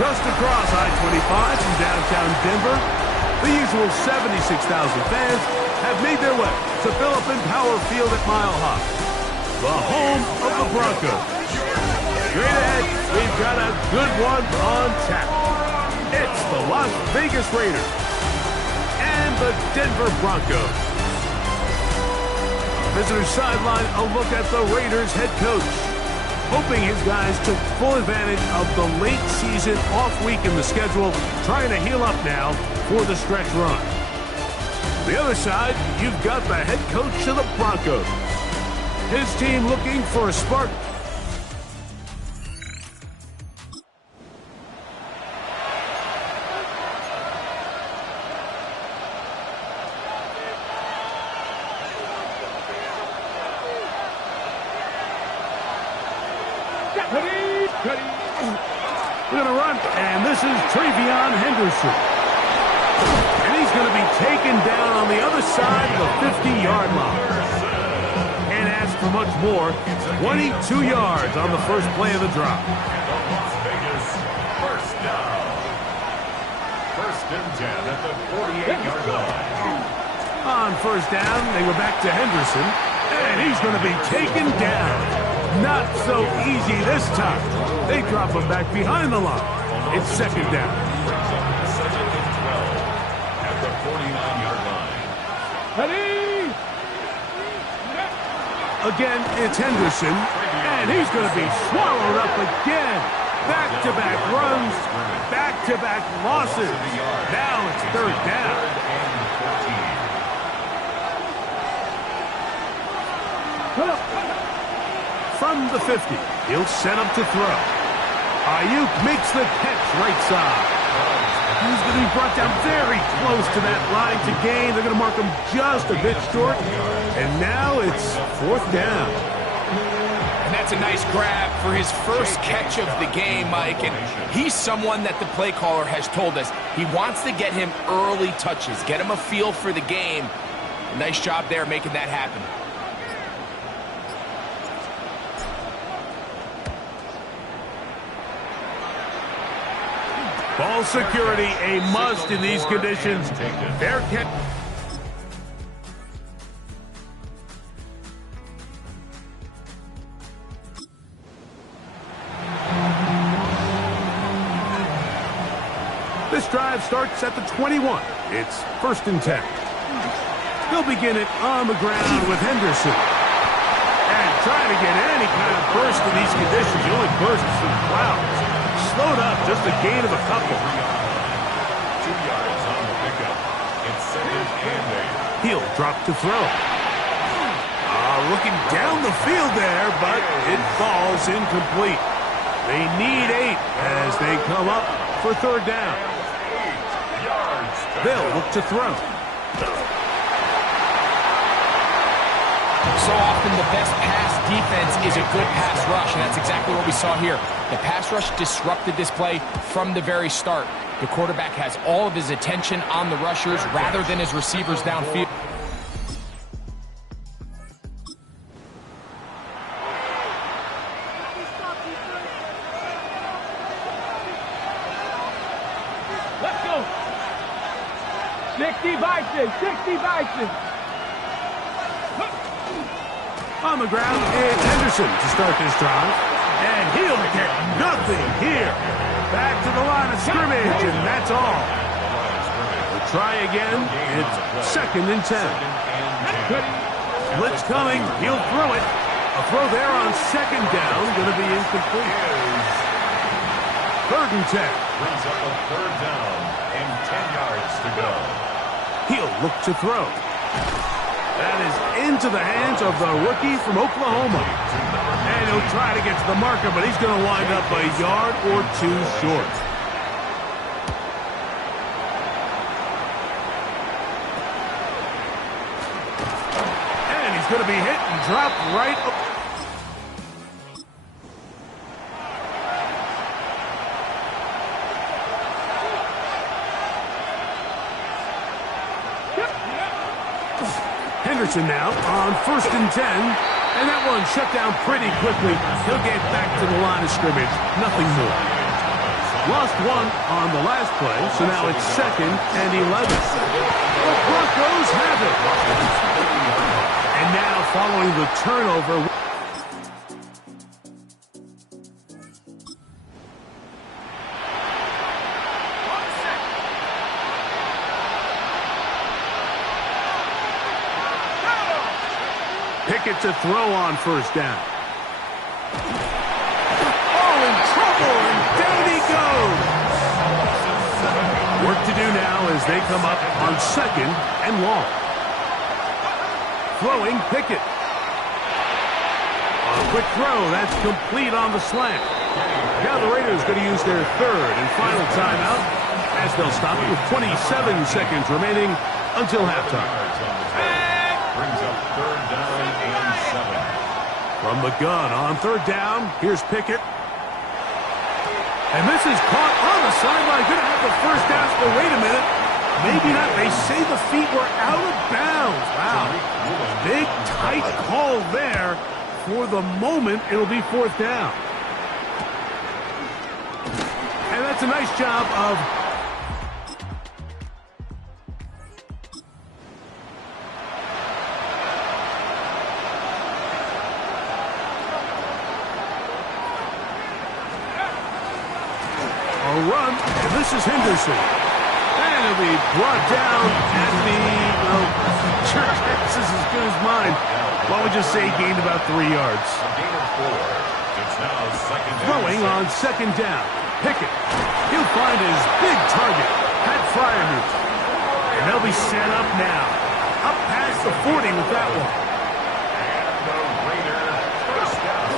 Just across I-25 from downtown Denver, the usual 76,000 fans have made their way to Philip Power Field at Mile High, the home of the Broncos. Straight ahead, we've got a good one on tap. It's the Las Vegas Raiders and the Denver Broncos. Visitor sideline, a look at the Raiders head coach, hoping his guys took full advantage of the late season off week in the schedule, trying to heal up now for the stretch run. The other side, you've got the head coach of the Broncos. His team looking for a spark. We're going to run, and this is Travion Henderson. And he's going to be taken down on the other side of the 50-yard line. Can't ask for much more. 22 yards on the first play of the drop. Las Vegas, first down. First and 10 at the 48-yard line. On first down, they go back to Henderson, and he's going to be taken down. Not so easy this time. They drop him back behind the line. It's second down. Second and 12 at the 49-yard line. Again, it's Henderson, and he's going to be swallowed up again. Back-to-back runs, back-to-back losses. Now it's third down. From the 50, he'll set up to throw. Ayuk makes the catch right side. He's going to be brought down very close to that line to gain. They're going to mark him just a bit short. And now it's fourth down. And that's a nice grab for his first catch of the game, Mike. And he's someone that the play caller has told us he wants to get him early touches, get him a feel for the game. Nice job there making that happen. Ball security, a must in these conditions. Fair catch. This drive starts at the 21. It's first and 10. They'll begin it on the ground with Henderson. And trying to get any kind of burst in these conditions. The only burst is through clouds. Slowed up, just a gain of a couple. 2 yards on the pickup. It's second and 8. He'll drop to throw. Looking down the field there, but it falls incomplete. They need 8 as they come up for third down. 8 yards. They'll look to throw. So often the best pass defense is a good pass rush, and that's exactly what we saw here. The pass rush disrupted this play from the very start. The quarterback has all of his attention on the rushers rather than his receivers downfield. Let's go. 60 Vikings, 60 Vikings. On the ground, it's Henderson to start this drive. And he'll get nothing here. Back to the line of scrimmage, and that's all. We'll try again. It's second and 10. Blitz coming. He'll throw it. A throw there on second down. Going to be incomplete. Third and 10. Brings up a third down and 10 yards to go. He'll look to throw. That is into the hands of the rookie from Oklahoma. And he'll try to get to the marker, but he's going to wind up a yard or two short. And he's going to be hit and dropped right up. Henderson now on first and 10, and that one shut down pretty quickly. He'll get back to the line of scrimmage. Nothing more. Lost one on the last play, so now it's 2nd and 11. The Broncos have it. And now following the turnover. Pickett to throw on 1st down. Oh, in trouble, and down he goes. Work to do now as they come up on 2nd and long. Throwing Pickett. A quick throw, that's complete on the slant. Now the Raiders going to use their 3rd and final timeout as they'll stop it with 27 seconds remaining until halftime. Brings up 3rd down and 7. From the gun on 3rd down, here's Pickett. And this is caught on the sideline. Going to have the 1st down. But wait a minute. Maybe not. They say the feet were out of bounds. Wow. Big, tight call there. For the moment, it'll be 4th down. And that's a nice job of... a run, and this is Henderson. And it'll be brought down at the, church. This is as good as mine. Why don't we just say he gained about 3 yards. A gain of 4. It's now 2nd down. Throwing on 2nd down. Pickett. He'll find his big target. Pat Fryermuth. And they'll be set up now. Up past the 40 with that one. And the Raiders 1st down.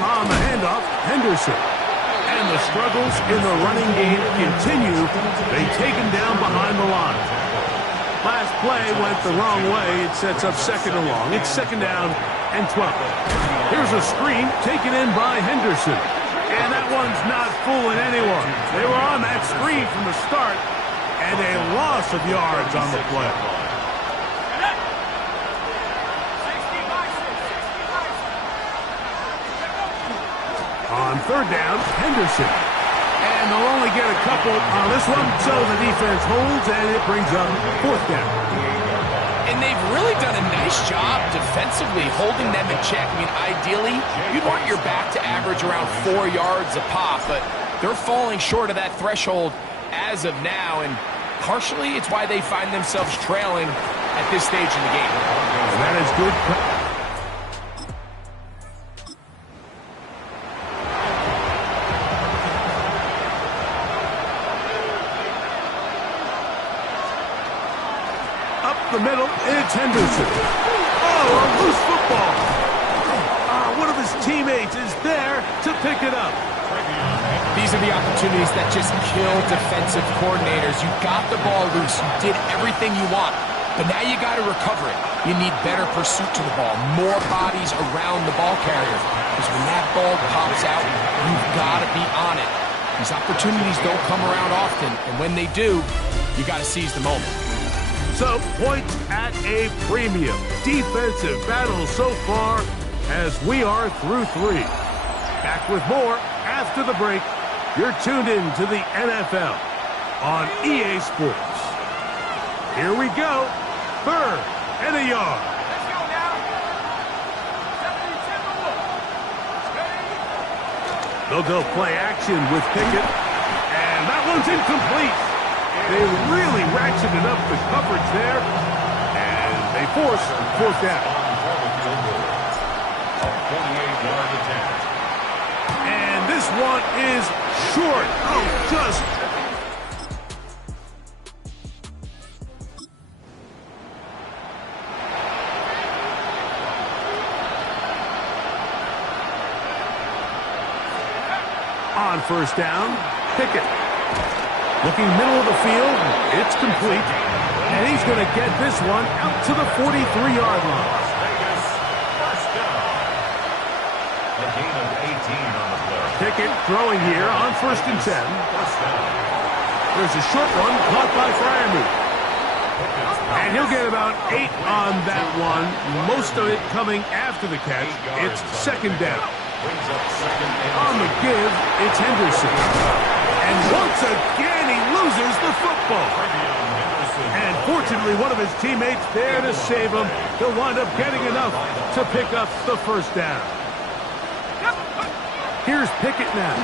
On the handoff, Henderson. And the struggles in the running game continue. They take him down behind the line. Last play went the wrong way. It sets up 2nd and long. It's 2nd down and 12. Here's a screen taken in by Henderson. And that one's not fooling anyone. They were on that screen from the start. And a loss of yards on the play. On 3rd down, Henderson. And they'll only get a couple on this one, so the defense holds, and it brings up 4th down. And they've really done a nice job defensively holding them in check. I mean, ideally, you'd want your back to average around 4 yards a pop, but they're falling short of that threshold as of now, and partially it's why they find themselves trailing at this stage in the game. And that is good. The middle, it's Henderson. Oh, a loose football. One of his teammates is there to pick it up. These are the opportunities that just kill defensive coordinators. You got the ball loose. You did everything you want. But now you got to recover it. You need better pursuit to the ball, more bodies around the ball carrier. Because when that ball pops out, you've got to be on it. These opportunities don't come around often. And when they do, you got to seize the moment. So, points at a premium. Defensive battle so far as we are through 3. Back with more after the break. You're tuned in to the NFL on EA Sports. Here we go. 3rd and a yard. Let's go now. They'll go play action with Pickett. And that one's incomplete. They really ratcheted up the coverage there, and they force 4th down. A 48-yard attempt. And this one is short. Oh, just... On 1st down, Pickett. Looking middle of the field, it's complete. And he's going to get this one out to the 43-yard line. Las Vegas, 1st down. A gain of 18 on the play. Pickett throwing here on 1st and 10. 1st down. There's a short one caught by Fryermuth. And he'll get about 8 on that one, most of it coming after the catch. It's 2nd down. Brings up second and On the give, it's Henderson. And once again, he loses the football. And fortunately, one of his teammates there to save him. He'll wind up getting enough to pick up the first down. Here's Pickett now.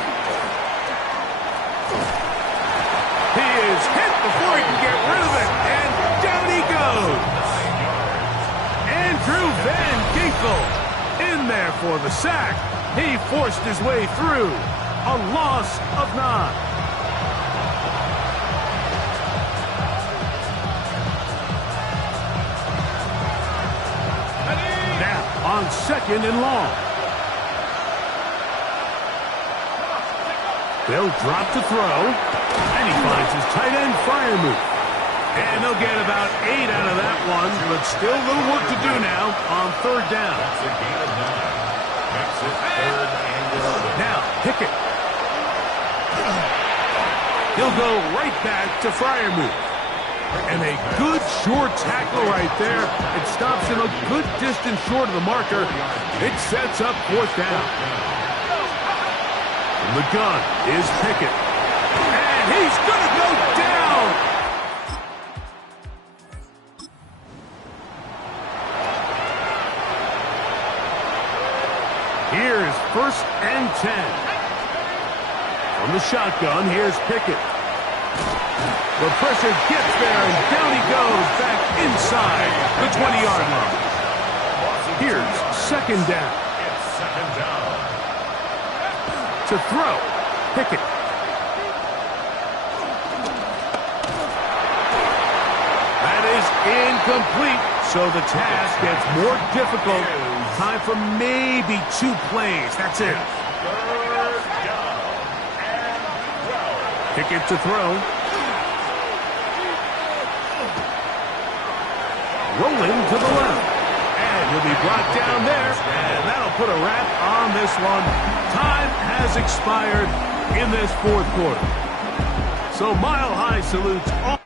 He is hit before he can get rid of it. And down he goes. Andrew Van Ginkel in there for the sack. He forced his way through. A loss of 9. On second and long. They'll drop to throw. And he finds his tight end Freiermuth. And they'll get about 8 out of that one, but still a little work to do now on third down. That's a gain of 9. Makes it third and 11. Now, Pickett. He'll go right back to Freiermuth. And a good short tackle right there. It stops him a good distance short of the marker. It sets up fourth down. From the gun is Pickett. And he's going to go down. Here's first and 10. From the shotgun, here's Pickett. The pressure gets there, and down he goes back inside the 20-yard line. Here's second down. It's second down. To throw, Pickett. That is incomplete, so the task gets more difficult. Time for maybe 2 plays. That's it. Third down and 12. Pickett to throw. Rolling to the left. And he'll be brought down there. And that'll put a wrap on this one. Time has expired in this fourth quarter. So Mile High salutes all.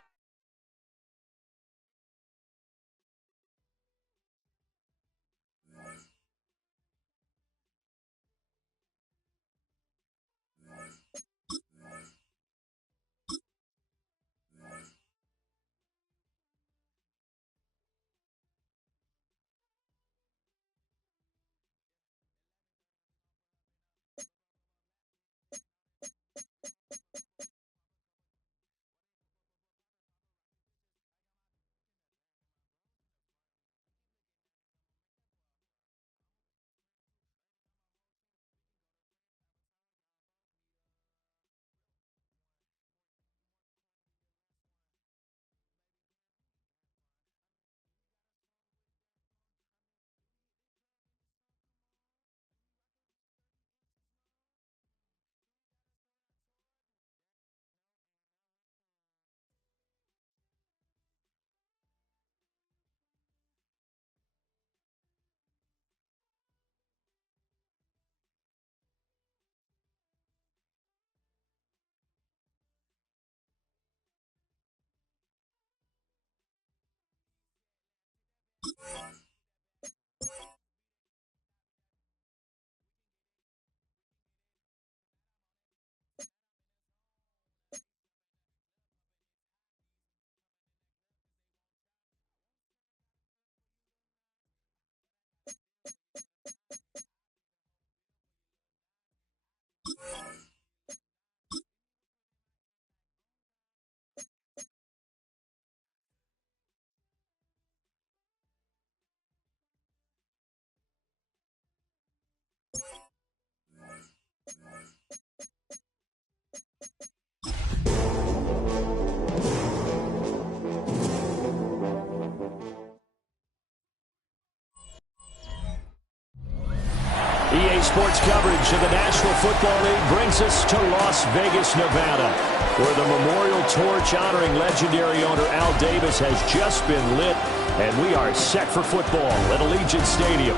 EA Sports coverage of the National Football League brings us to Las Vegas, Nevada, where the memorial torch honoring legendary owner Al Davis has just been lit, and we are set for football at Allegiant Stadium.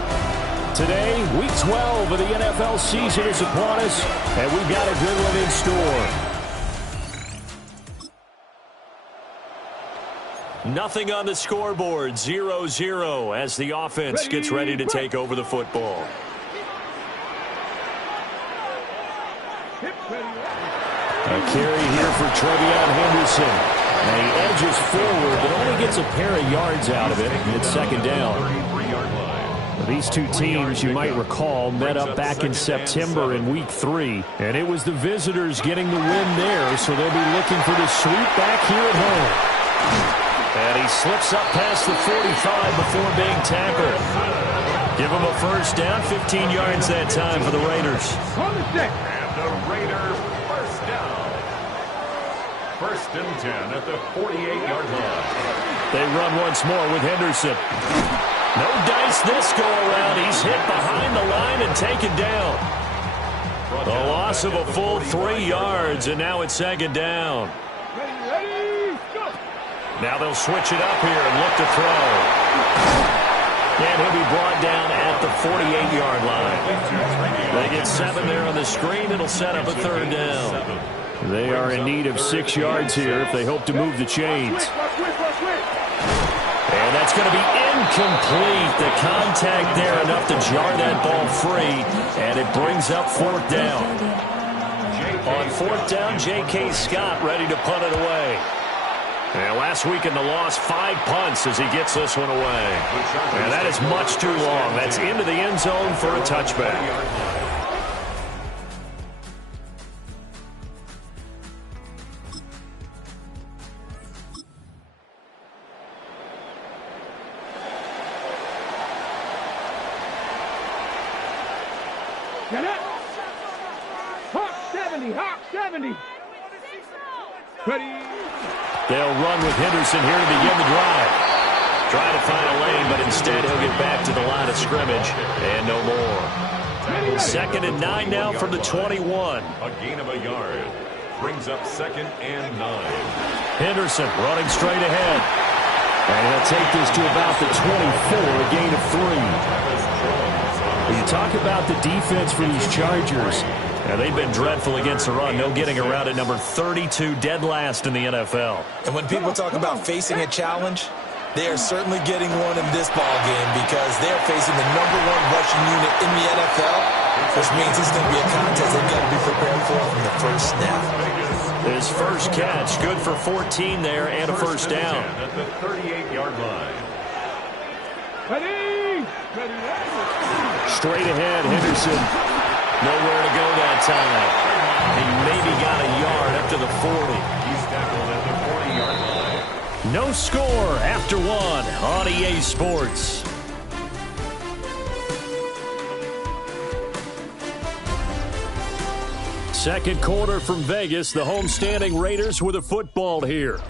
Today, Week 12 of the NFL season is upon us, and we've got a good one in store. Nothing on the scoreboard, 0-0 as the offense gets ready to take over the football. A carry here for Trevion Henderson. And he edges forward, but only gets a pair of yards out of it. And it's second down. These two teams, you might recall, met up back in September in Week 3. And it was the visitors getting the win there, so they'll be looking for the sweep back here at home. And he slips up past the 45 before being tackled. Give him a first down, 15 yards that time for the Raiders. And the Raiders first down. First and 10 at the 48-yard line. They run once more with Henderson. No dice this go-around. He's hit behind the line and taken down. A loss of a full 3 yards, and now it's second down. Now they'll switch it up here and look to throw. And he'll be brought down at the 48-yard line. They get 7 there on the screen. It'll set up a third down. They are in need of 6 yards here if they hope to move the chains. And that's going to be incomplete. The contact there enough to jar that ball free. And it brings up fourth down. On fourth down, J.K. Scott ready to punt it away. And last week in the loss, 5 punts as he gets this one away. And that is much too long. That's into the end zone for a touchback. Get it! Hawk 70! Hawk 70! Ready! They'll run with Henderson here to begin the drive. Try to find a lane, but instead he'll get back to the line of scrimmage. And no more. Second and 9 now from the 21. A gain of a yard. Brings up second and 9. Henderson running straight ahead. And he'll take this to about the 24, a gain of 3. When you talk about the defense for these Chargers, now, they've been dreadful against the run. No getting around at number 32, dead last in the NFL. And when people talk about facing a challenge, they are certainly getting one in this ball game because they're facing the #1 rushing unit in the NFL, which means it's going to be a contest they've got to be prepared for from the first snap. His first catch, good for 14 there and a first down. At the 38-yard line. Ready! Straight ahead, Henderson. Nowhere to go that time. He maybe got a yard up to the 40. He's tackled at the 40-yard line. No score after 1 on EA Sports. Second quarter from Vegas. The homestanding Raiders with a football here,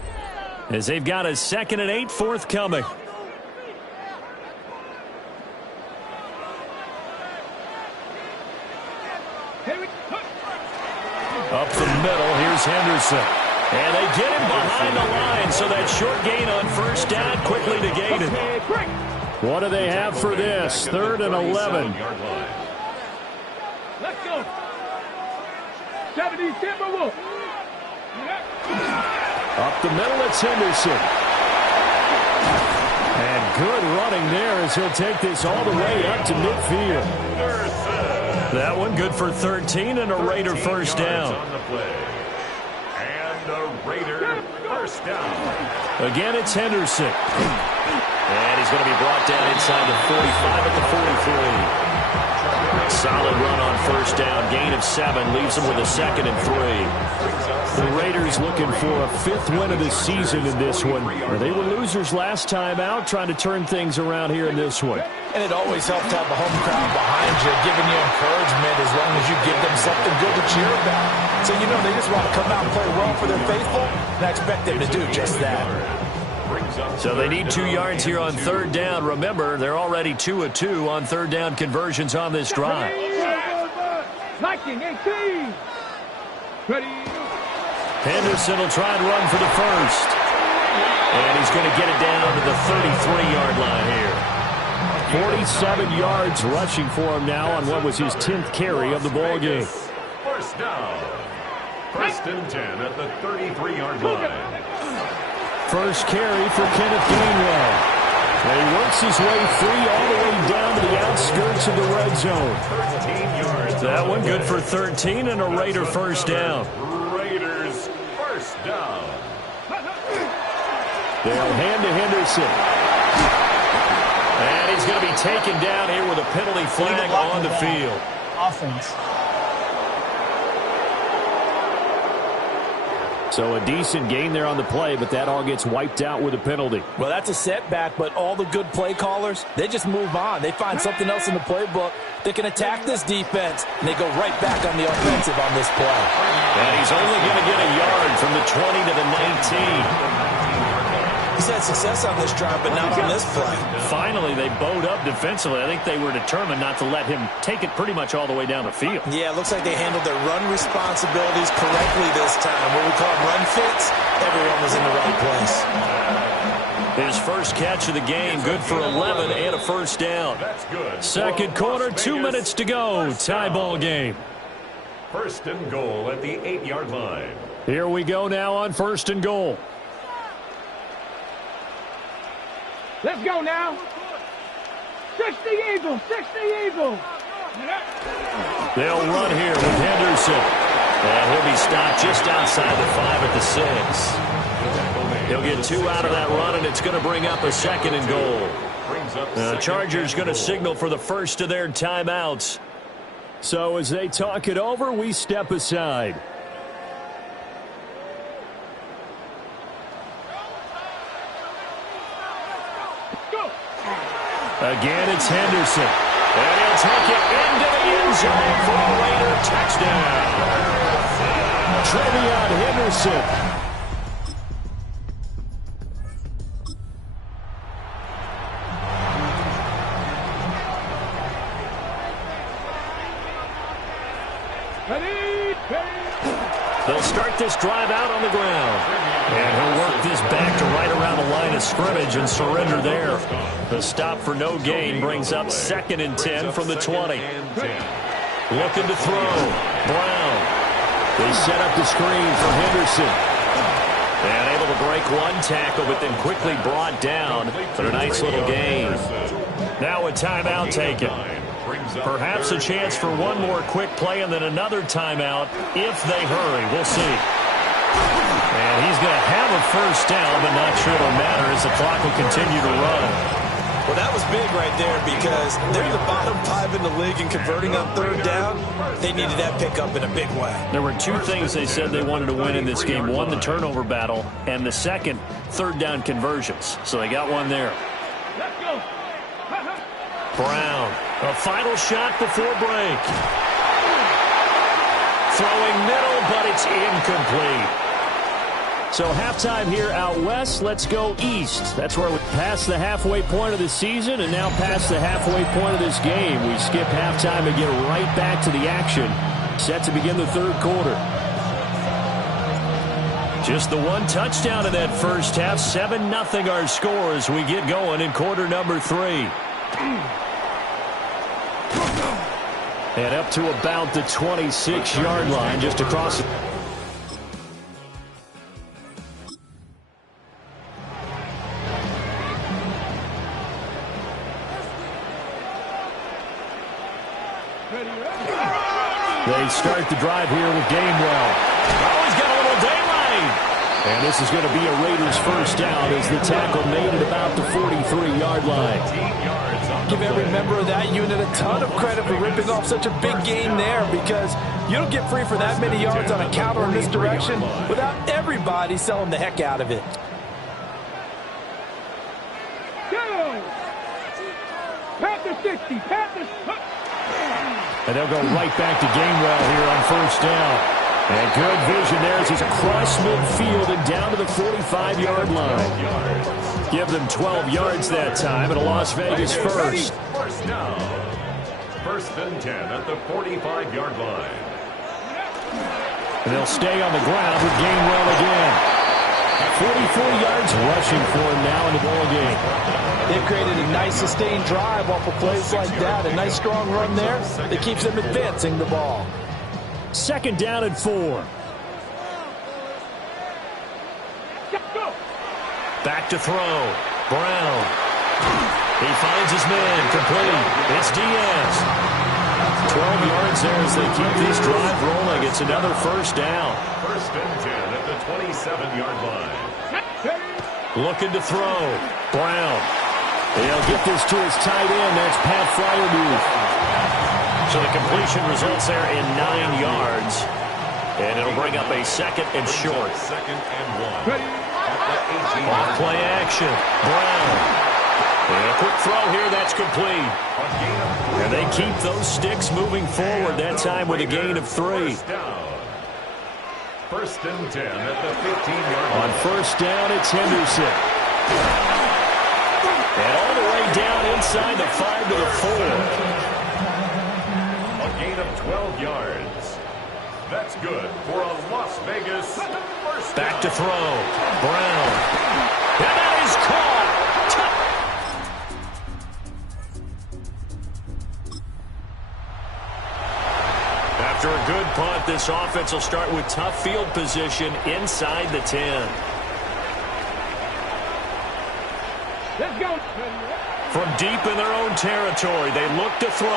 as they've got a 2nd and 8 forthcoming. Up the middle, here's Henderson. And they get him behind the line, so that short gain on first down quickly negated. What do they have for this? 3rd and 11. Let's go! 70 Timberwolves! Up the middle, it's Henderson. And good running there as he'll take this all the way up to midfield. That one good for 13 and a Raider first down. And a Raider first down. Again, it's Henderson. And he's going to be brought down inside the 45 at the 43. Solid run on first down. Gain of 7 leaves him with a 2nd and 3. The Raiders looking for a 5th win of the season in this one. They were losers last time out, trying to turn things around here in this one. And it always helps to have a home crowd behind you, giving you encouragement as long as you give them something good to cheer about. So, you know, they just want to come out and play well for their faithful, and I expect them to do just that. So they need 2 yards here on 3rd down. Remember, they're already 2 of 2 on 3rd down conversions on this drive. 19-18. Ready? Henderson will try and run for the first. And he's going to get it down to the 33-yard line here. 47 yards rushing for him now on what was his 10th carry of the ball game. First down. 1st and 10 at the 33-yard line. First carry for Kenneth Gainwell. And he works his way free all the way down to the outskirts of the red zone. 13 yards. That one good for 13 and a Raider first down. Raiders first down. They'll hand to Henderson. And he's going to be taken down here with a penalty flag on the field. Offense. So a decent gain there on the play, but that all gets wiped out with a penalty. Well, that's a setback, but all the good play callers, they just move on. They find something else in the playbook. They can attack this defense, and they go right back on the offensive on this play. And he's only going to get a yard from the 20 to the 19. He's had success on this drive, but not on this play. Finally, they bowed up defensively. I think they were determined not to let him take it pretty much all the way down the field. Yeah, it looks like they handled their run responsibilities correctly this time. What we call run fits, everyone was in the right place. His first catch of the game, good for 11 and a first down. That's good. Second quarter, 2 minutes to go. Tie ball game. First and goal at the 8-yard line. Here we go now on first and goal. Let's go now. 60 Eagles, 60 Eagles. They'll run here with Henderson. And he'll be stopped just outside the 5 at the 6. He'll get 2 out of that run, and it's going to bring up a second and goal. The Chargers going to signal for the first of their timeouts. So as they talk it over, we step aside. Again, it's Henderson. And he'll take it into the end zone for a Raider touchdown. Trevion Henderson. They'll start this drive out on the ground. And he'll work this back to right around the line of scrimmage and surrender there. The stop for no gain brings up 2nd and 10 from the 20. Looking to throw. Brown. They set up the screen for Henderson. And able to break one tackle, but then quickly brought down for a nice little gain. Now a timeout taken. Perhaps a chance for one more quick play and then another timeout if they hurry. We'll see. And he's going to have a first down, but not sure it'll matter as the clock will continue to run. Well, that was big right there because they're the bottom 5 in the league in converting on third down. They needed that pickup in a big way. There were 2 things they said they wanted to win in this game. One, the turnover battle, and the second, third down conversions. So they got one there. Let's go. Brown, a final shot before break. Throwing middle, but it's incomplete. So halftime here out west, let's go east. That's where we pass the halfway point of the season and now past the halfway point of this game. We skip halftime and get right back to the action. Set to begin the third quarter. Just the one touchdown in that first half. 7-0 our score as we get going in quarter number 3. And up to about the 26-yard line, just across the... They start the drive here with Gainwell. Oh, he's got a little daylight. And this is going to be a Raiders first down as the tackle made at about the 43-yard line. Give every member of that unit a ton of credit for ripping off such a big gain there because you don't get free for that many yards on a counter in this direction without everybody selling the heck out of it. Go! Panthers 60, Panthers. And they'll go right back to Gainwell here on first down. And good vision there as he's across midfield and down to the 45-yard line. Give them 12 yards that time and a Las Vegas first. First down. First and 10 at the 45-yard line. And they'll stay on the ground with Gainwell again. 44 yards rushing for him now in the ball game. They've created a nice sustained drive off of plays like that. A nice strong run there that keeps them advancing the ball. Second down and 4. Back to throw. Brown. He finds his man, complete. It's Diaz. 12 yards there as they keep this drive rolling. It's another first down. First and 10 at the 27-yard line. Looking to throw. Brown. He'll get this to his tight end. That's Pat Fryermuth. So the completion results there in 9 yards. And it'll bring up a second and short. Second and 1. Off play action. Brown. And a quick throw here. That's complete. And they keep those sticks moving forward, that time with a gain of 3. First and 10 at the 15-yard line. On first down, it's Henderson. And all the way down inside the 5 to the 4. A gain of 12 yards. That's good for a Las Vegas first Back down. to throw. Brown. And that is caught. After a good punt, this offense will start with tough field position inside the 10. Let's go. From deep in their own territory, they look to throw.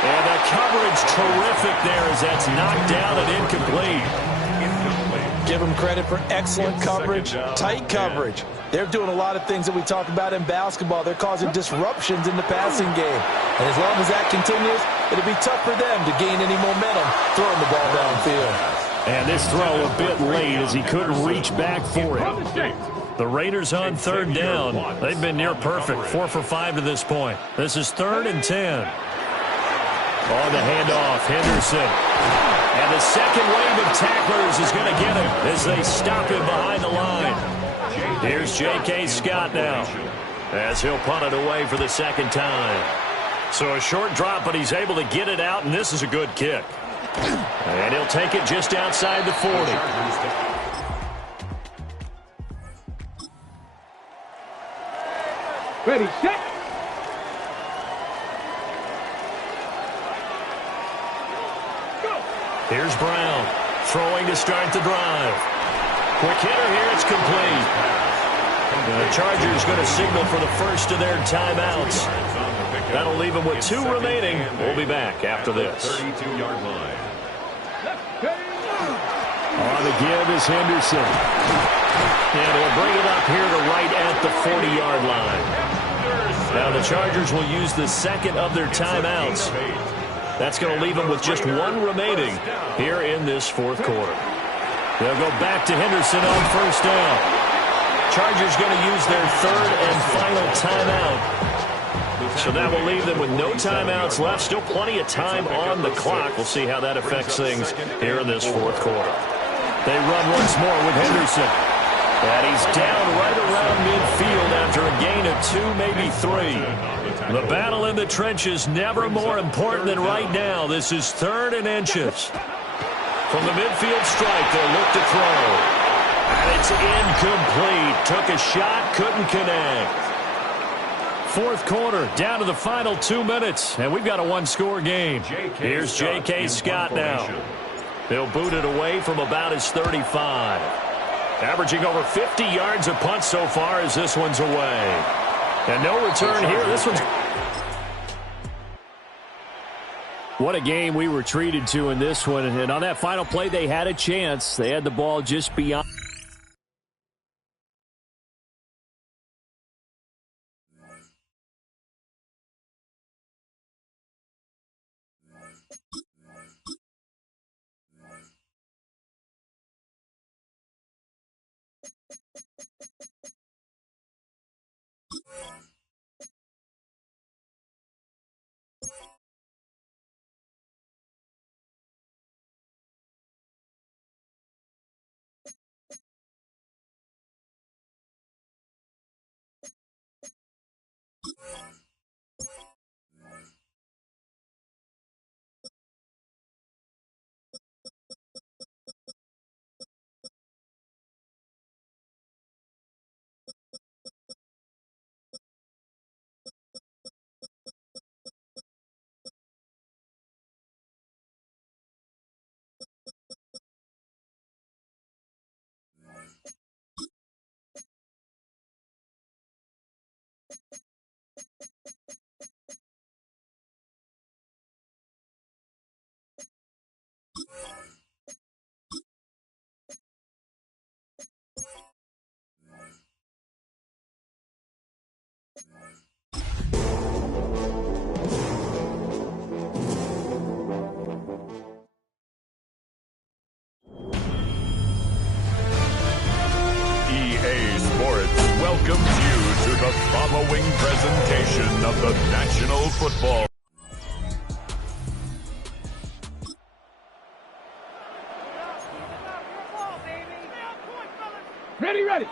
And the coverage terrific there as that's knocked down and incomplete. Give them credit for excellent coverage, tight coverage. They're doing a lot of things that we talk about in basketball. They're causing disruptions in the passing game. And as long as that continues, it'll be tough for them to gain any momentum throwing the ball downfield. And this throw a bit late as he couldn't reach back for it. The Raiders on third down. They've been near perfect, 4 for 5 to this point. This is 3rd and 10. On the handoff, Henderson. And the second wave of tacklers is going to get him as they stop him behind the line. Here's J.K. Scott now as he'll punt it away for the second time. So a short drop, but he's able to get it out, and this is a good kick. And he'll take it just outside the 40. Ready, set. Here's Brown, throwing to start the drive. Quick hitter here, it's complete. The Chargers going to signal for the first of their timeouts. That'll leave them with 2 remaining. We'll be back after this. 32-yard line. On the give is Henderson. And he'll bring it up here to right at the 40-yard line. Now the Chargers will use the second of their timeouts. That's going to leave them with just 1 remaining here in this 4th quarter. They'll go back to Henderson on first down. Chargers going to use their 3rd and final timeout. So that will leave them with no timeouts left. Still plenty of time on the clock. We'll see how that affects things here in this 4th quarter. They run once more with Henderson. And he's down right around midfield after a gain of 2, maybe 3. The battle in the trenches never more important than right now. This is 3rd and inches. From the midfield stripe, they'll look to throw. And it's incomplete. Took a shot, couldn't connect. 4th quarter, down to the final 2 minutes, and we've got a 1-score game. Here's J.K. Scott now. He'll boot it away from about his 35. Averaging over 50 yards a punt so far as this one's away. And no return here. This one's... What a game we were treated to in this one. And on that final play, they had a chance. They had the ball just beyond. welcomes you to the following presentation of the National Football. Ready, ready.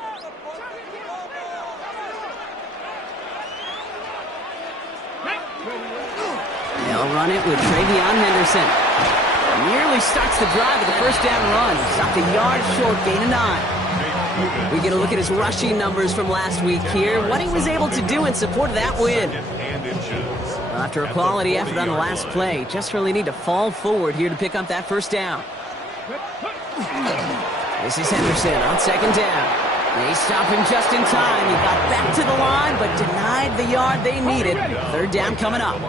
They'll run it with Travion Henderson. Nearly starts the drive with a first down run. Stopped a yard short, gain of 9. We get a look at his rushing numbers from last week here. What he was able to do in support of that win. After a quality effort on the last play, just really need to fall forward here to pick up that first down. This is Henderson on second down. They stop him just in time. He got back to the line, but denied the yard they needed. Third down coming up.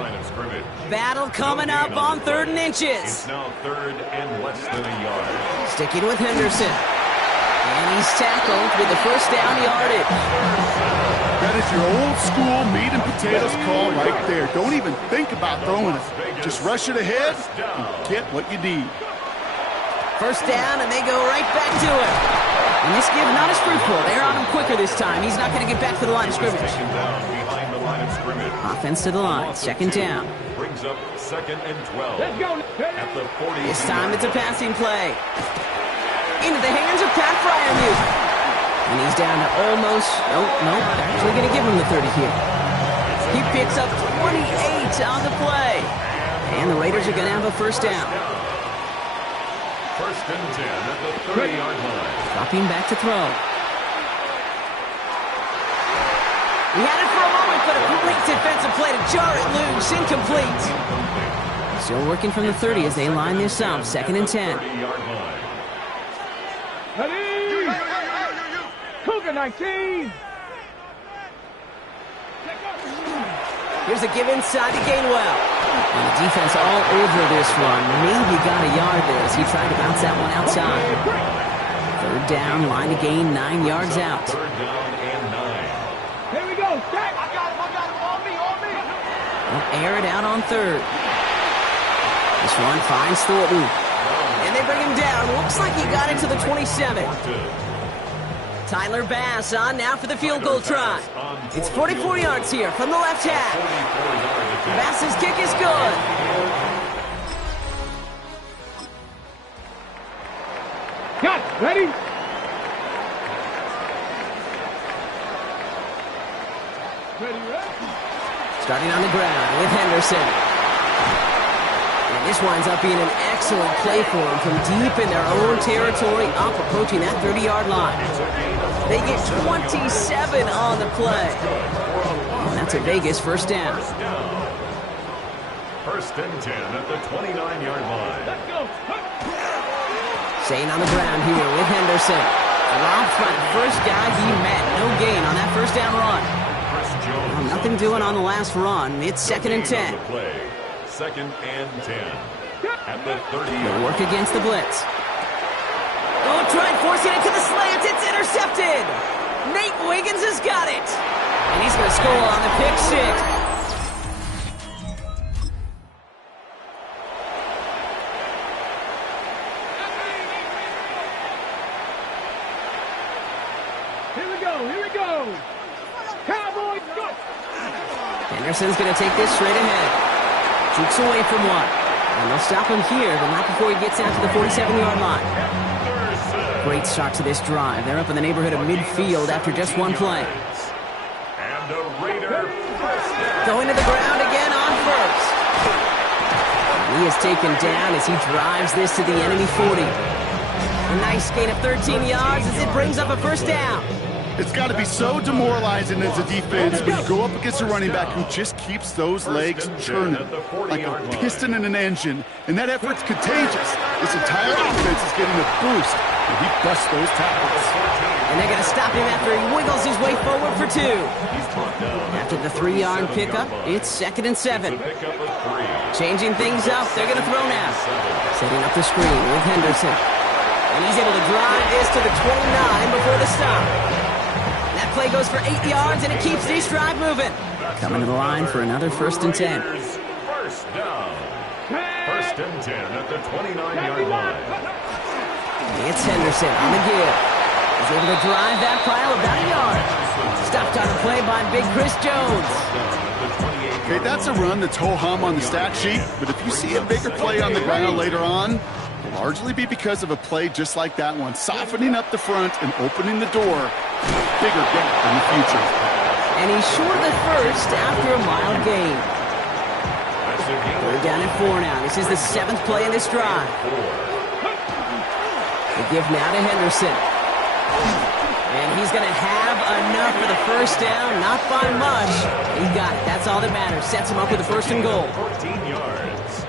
Battle coming up on 3rd and inches. It's now 3rd and less than a yard. Sticking with Henderson. And he's tackled with the first down yardage. That is your old school meat and potatoes call right there. Don't even think about throwing it. Just rush it ahead and get what you need. First down, and they go right back to it. And this give not as fruitful. They're on him quicker this time. He's not going to get back to the line of scrimmage. Offense to the line. Second down. Brings up 2nd and 12. Let's go. At the 40. This time it's a passing play. Into the hands of Pat Fryermuth. And he's down to almost, nope, actually going to give him the 30 here. He picks up 28 on the play. And the Raiders are going to have a first down. 1st and 10 at the 30-yard line. Dropping back to throw. He had it for a moment, but a complete defensive play to jar it loose. Incomplete. Still working from the 30 as they line this up. 2nd and 10. 30-yard line. Ready. Cougar 19. Here's a give inside to Gainwell. And the defense all over this one. Maybe got a yard there as he tried to bounce that one outside. 3rd down, line to gain, 9 yards out. 3rd down and 9. Here we go. Stack. I got him. On me. They'll air it out on 3rd. This one finds Thornton. And they bring him down. Looks like he got it to the 27. Tyler Bass on now for the field goal try. It's 44 yards here from the left half. Bass's kick is good. Got it. Ready. Starting on the ground with Henderson. And this winds up being an excellent play for him from deep in their own territory, up approaching that 30-yard line. They get 27 on the play. And that's a Vegas first down. 1st and 10 at the 29-yard line. Let's go. Staying on the ground here with Henderson. Rob front, first guy he met. No gain on that first down run. Well, nothing doing on the last run. It's 2nd and 10. 2nd and 10. At the 30. They'll work against the blitz. Oh, try forcing it to the slant. It's intercepted. Nate Wiggins has got it. And he's going to score on the pick six. Here we go. Cowboys, go. Henderson's going to take this straight ahead. Jukes away from one. And they'll stop him here, but not before he gets out to the 47-yard line. Great start to this drive. They're up in the neighborhood of midfield after just one play. And a Raider Going to the ground again on first. He is taken down as he drives this to the enemy 40. A nice gain of 13 yards as it brings up a first down. It's got to be so demoralizing as a defense when you go up against a running back who just keeps those legs churning like a piston in an engine, and that effort's contagious. This entire offense is getting a boost, and he busts those tackles. And they're going to stop him after he wiggles his way forward for 2. After the 3-yard pickup, it's 2nd and 7. Changing things up, they're going to throw now. Setting up the screen with Henderson. And he's able to drive this to the 29 before the stop. That play goes for 8 yards, and it keeps this drive moving. Coming to the line for another 1st and 10. First down. 1st and 10 at the 29-yard line. It's Henderson on the give. He's able to drive that pile about a yard. Stopped on the play by Big Chris Jones. Okay, that's a run that's ho-hum on the stat sheet, but if you see a bigger play on the ground later on, it'll largely be because of a play just like that one, softening up the front and opening the door to a bigger gap in the future. And he's short of the first after a mild gain. We're down at 4 now. This is the 7th play in this drive. The give now to Henderson. And he's going to have enough for the first down. Not by much. He got it. That's all that matters. Sets him up with a 1st and goal. 14 yards.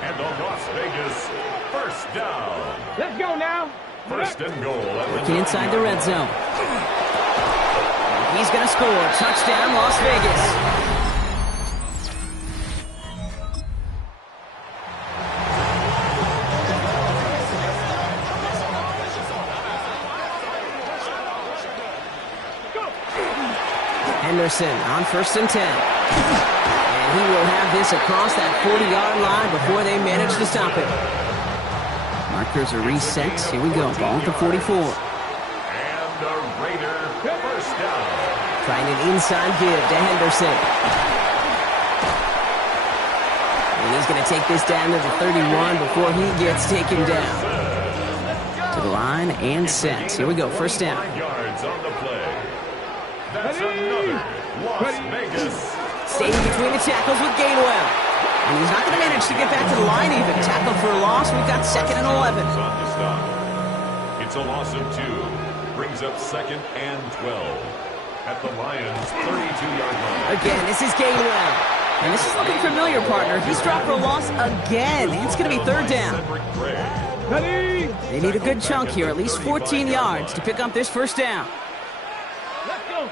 And the Las Vegas first down. Let's go now. 1st and goal. Working inside the red zone. He's going to score. Touchdown, Las Vegas. Henderson on 1st and 10. And he will have this across that 40-yard line before they manage to stop it. Markers are reset. Here we go. Ball at the 44. And the Raider first down. Trying an inside give to Henderson. And he's going to take this down to the 31 before he gets taken down. To the line and set. Here we go. First down. 5 yards on the play. That's another Las Vegas. Staying between the tackles with Gainwell. And he's not going to manage to get back to the line even. Tackled for a loss. We've got 2nd and 11. On the stop. It's a loss of 2. Brings up 2nd and 12. At the Lions' 32-yard line. Again, this is Gainwell. And this is looking familiar, partner. He's dropped for a loss again. It's going to be 3rd down. They need a good chunk here, at least 14 yards to pick up this 1st down. Let's go.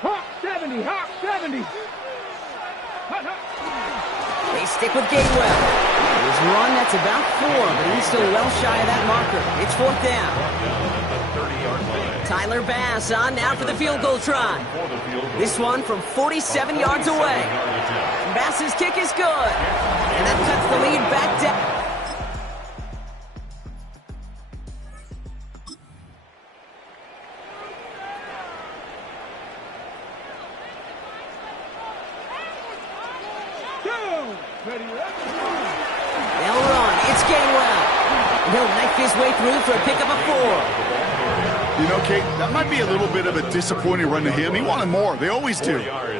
Hawk 70, Hawk 70. They stick with Gainwell. His run, that's about 4, but he's still well shy of that marker. It's 4th down. Tyler Bass on now for the field goal try. This one from 47 yards away. Bass's kick is good. And that cuts the lead back down. They'll run. It's Gainwell. He'll knife his way through for a pickup of 4. You know, Kate, that might be a little bit of a disappointing run to him. He wanted more. They always do.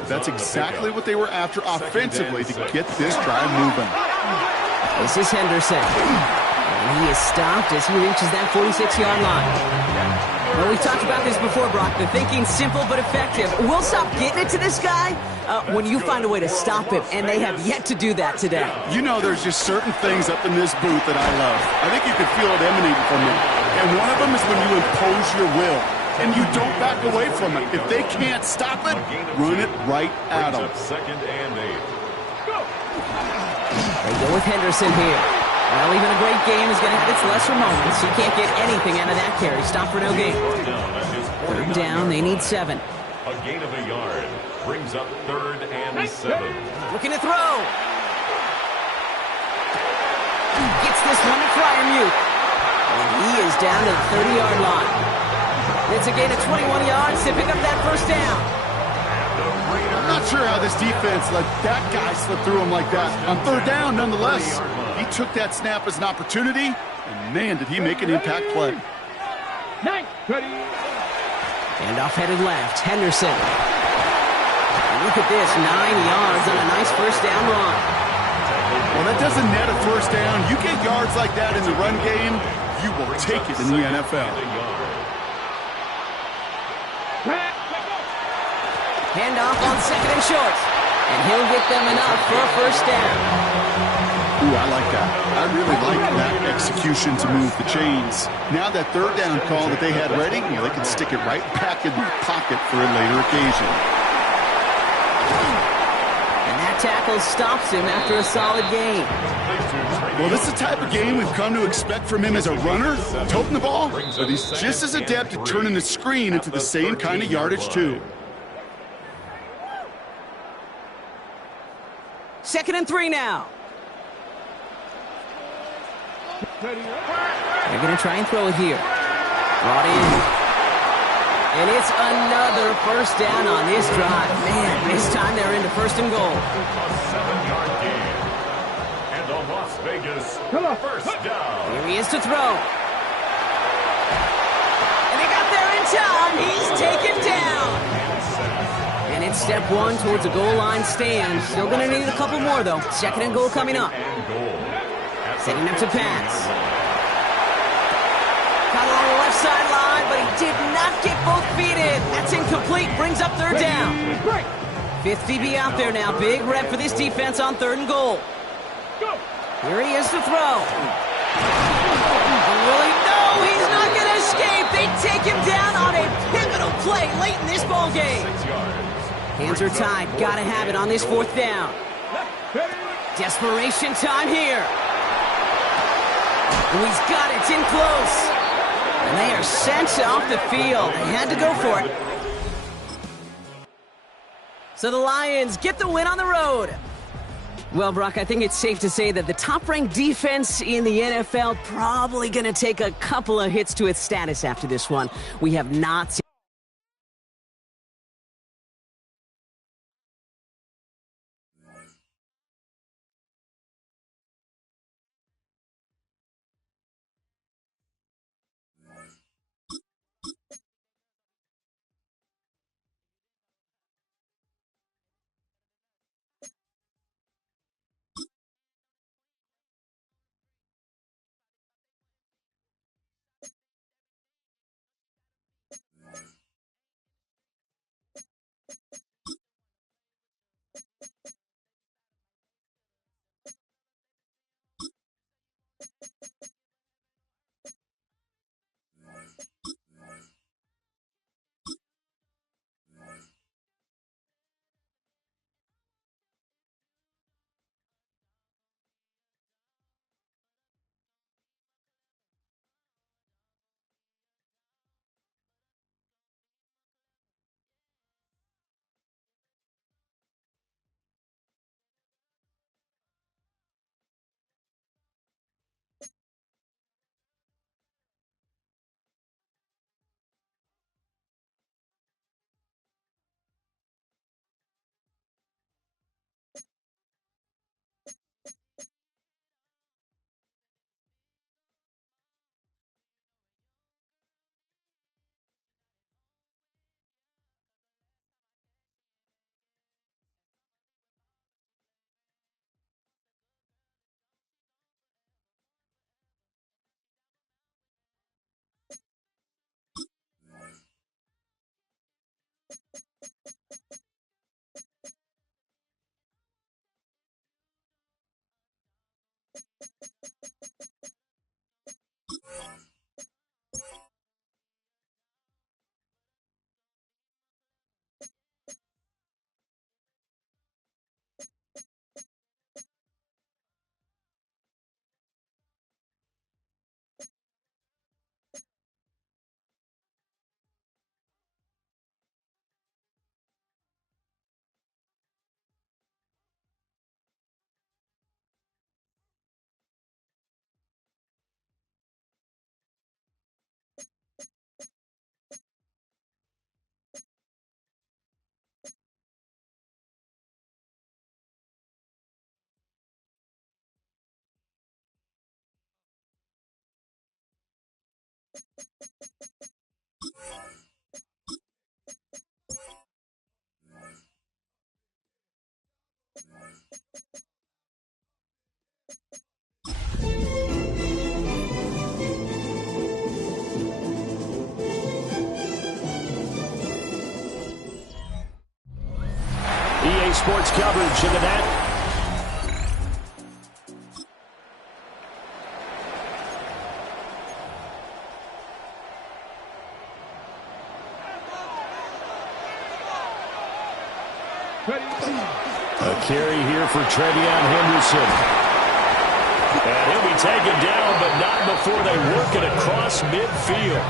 That's exactly what they were after offensively to get this drive moving. This is Henderson. And he is stopped as he reaches that 46-yard line. Well, we've talked about this before, Brock. The thinking's simple but effective. We'll stop getting it to this guy when you find a way to stop him, and they have yet to do that today. You know, there's just certain things up in this booth that I love. I think you can feel it emanating from him. And one of them is when you impose your will, and you don't back away from it. If they can't stop it, run it right at them. 2nd and 8. They go with Henderson here. Well, even a great game is going to have its lesser moments. He can't get anything out of that carry. Stop for no gain. 3rd down, they need 7. A gain of a yard brings up 3rd and 7. Looking to throw. Gets this one to Fryermuth. And he is down to the 30-yard line. It's a gain of 21 yards to pick up that 1st down. I'm not sure how this defense let that guy slip through him like that. On 3rd down, nonetheless, he took that snap as an opportunity, and man, did he make an impact play. And off headed left, Henderson. And look at this, 9 yards on a nice 1st down run. Well, that doesn't net a 1st down. You get yards like that in the run game, you will take it in the NFL. Handoff on 2nd and short. And he'll get them enough for a 1st down. Ooh, I like that. I really like that execution to move the chains. Now that 3rd down call that they had ready, well, they can stick it right back in the pocket for a later occasion. And that tackle stops him after a solid gain. Well, this is the type of game we've come to expect from him as a runner, toting the ball, but he's just as adept at turning the screen into the same kind of yardage, too. 2nd and 3 now. They're going to try and throw it here. Brought in. And it's another first down on this drive. Man, this time they're into first and goal. A 7-yard gain. And the Las Vegas first down. Here he is to throw. And they got there in time. He's taken down. And it's step one towards a goal line stand. Still going to need a couple more, though. Second and goal coming up. Setting up to pass. Caught along the left sideline, but he did not get both feet in. That's incomplete. Brings up third down. Fifth DB out there now. Big rep for this defense on third and goal. Here he is to throw. Really? No, he's not going to escape. They take him down on a pivotal play late in this ball game. Hands are tied. Got to have it on this fourth down. Desperation time here. Oh, he's got it. It's in close. And they are sent off the field. They had to go for it. So the Lions get the win on the road. Well, Brock, I think it's safe to say that the top-ranked defense in the NFL probably going to take a couple of hits to its status after this one. We have not seen EA Sports coverage of the net. A carry here for Trevion Henderson. And he'll be taken down, but not before they work it across midfield.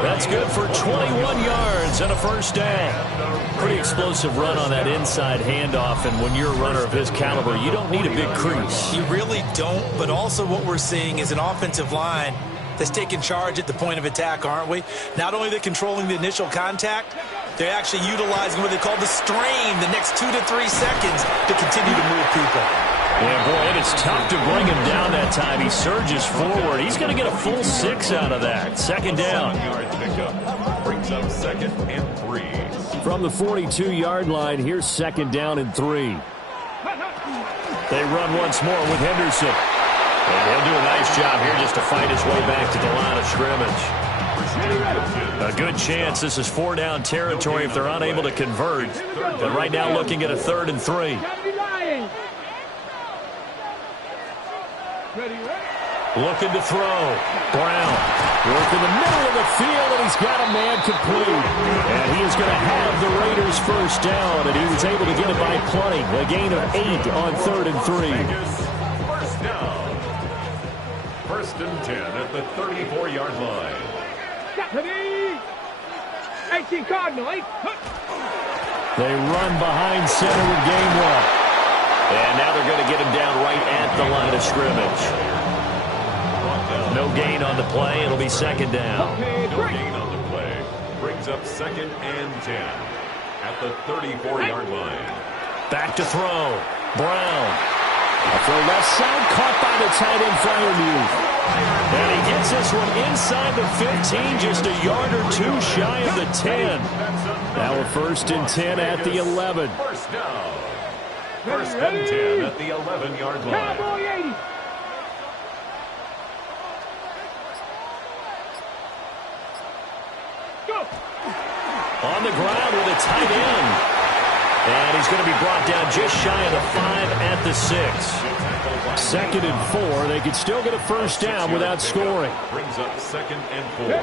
That's good for 21 yards and a first down. Pretty explosive run on that inside handoff, and when you're a runner of his caliber, you don't need a big crease. You really don't, but also what we're seeing is an offensive line that's taking charge at the point of attack, aren't we? Not only are they controlling the initial contact, they're actually utilizing what they call the strain the next 2 to 3 seconds to continue to move people. Yeah, boy, it is tough to bring him down that time. He surges forward. He's going to get a full 6 out of that. Second down. Brings up 2nd and 3. From the 42-yard line, here's 2nd down and 3. They run once more with Henderson. And he'll do a nice job here just to fight his way back to the line of scrimmage. A good chance this is 4-down territory if they're unable to convert. But right now looking at a 3rd and 3. Looking to throw. Brown work in the middle of the field, and he's got a man complete. And he is going to have the Raiders first down, and he was able to get it by plenty. A gain of 8 on 3rd and 3. First down. 1st and 10 at the 34-yard line. 18 Cardinal, 8. They run behind center with Gainwell. And now they're going to get him down right at the line of scrimmage. No gain on the play. It'll be 2nd down. No gain on the play. Brings up 2nd and 10 at the 34-yard line. Back to throw. Brown. For left side, caught by the tight end Freiermuth. And he gets this one inside the 15, just a yard or 2 shy of the 10. Now a 1st and 10 at the 11. First down. 1st and 10 at the 11-yard line. On the ground with a tight end. And he's going to be brought down just shy of the 5 at the 6. 2nd and 4. They could still get a first down without scoring. Brings up 2nd and 4.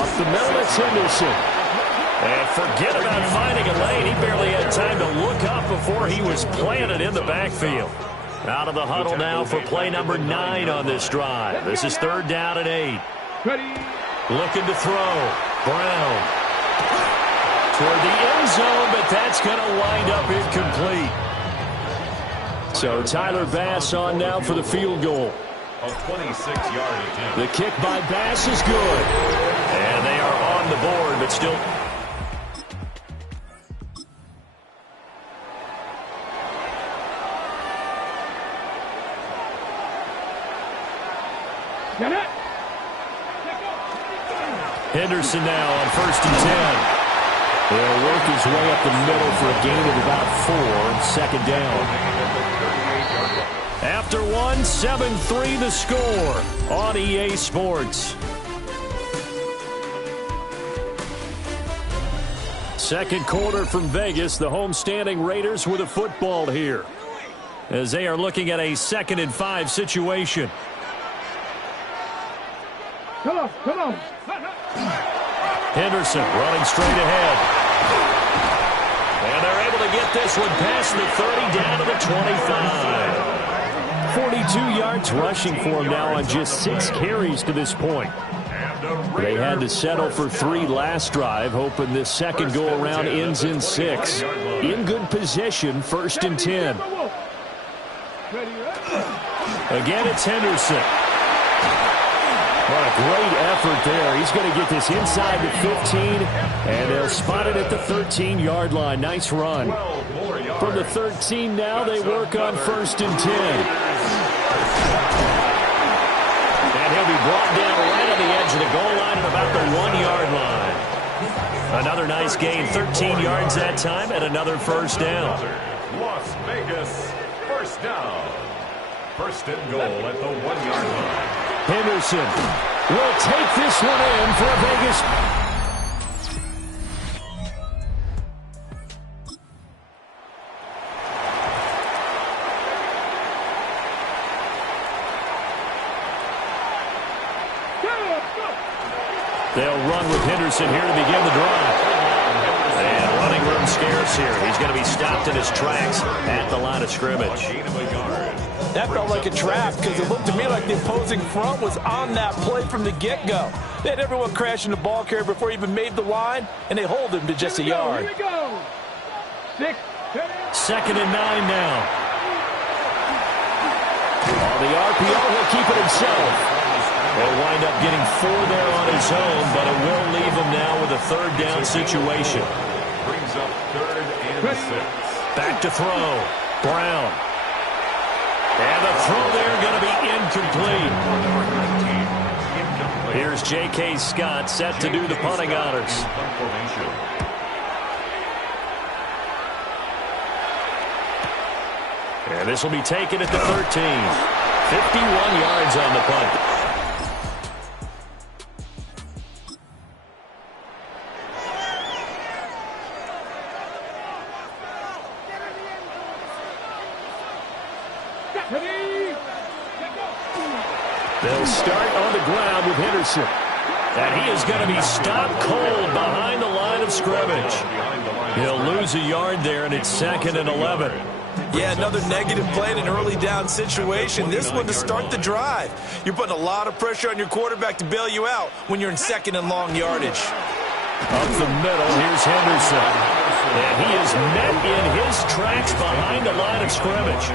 Off the middle, it's Henderson. And forget about finding a lane. He barely had time to look up before he was planted in the backfield. Out of the huddle now for play number 9 on this drive. This is 3rd down and 8. Looking to throw. Brown. Toward the end zone, but that's going to wind up incomplete. So Tyler Bass on now for the field goal. A 26-yard attempt. The kick by Bass is good. And they are on the board, but still... Henderson now on 1st and 10. He'll work his way up the middle for a gain of about 4 and 2nd down. After 1, 7-3 the score on EA Sports. Second quarter from Vegas. The homestanding Raiders with a football here as they are looking at a 2nd and 5 situation. Come on. Henderson running straight ahead. And they're able to get this one past the 30 down to the 25. 42 yards rushing for him now on just 6 carries to this point. They had to settle for 3 last drive, hoping this second go-around ends in 6. In good position, 1st and 10. Again, it's Henderson. What a great effort there. He's going to get this inside the 15, and they'll spot it at the 13-yard line. Nice run. From the 13 now, they work on 1st and 10. And he'll be brought down right on the edge of the goal line at about the 1-yard line. Another nice gain, 13 yards that time, and another first down. Las Vegas, first down. 1st and goal at the 1-yard line. Henderson will take this one in for Vegas. They'll run with Henderson here to begin the drive. And running room scarce here. He's going to be stopped in his tracks at the line of scrimmage. That felt like a trap because it looked to me like the opposing front was on that play from the get-go. They had everyone crashing the ball carrier before he even made the line, and they hold him to just a yard. Here we go. 6. 2nd and 9 now. On the RPO, he'll keep it himself. He'll wind up getting 4 there on his own, but it will leave him now with a third down situation. Brings up 3rd and 6. Back to throw. Brown. And the throw there going to be incomplete. Here's J.K. Scott set to do the punting honors. And this will be taken at the 13. 51 yards on the punt. They'll start on the ground with Henderson. And he is going to be stopped cold behind the line of scrimmage. He'll lose a yard there, and it's 2nd and 11. Yeah, another negative play in an early down situation. This one to start the drive. You're putting a lot of pressure on your quarterback to bail you out when you're in 2nd and long yardage. Up the middle, here's Henderson. And he is met in his tracks behind the line of scrimmage.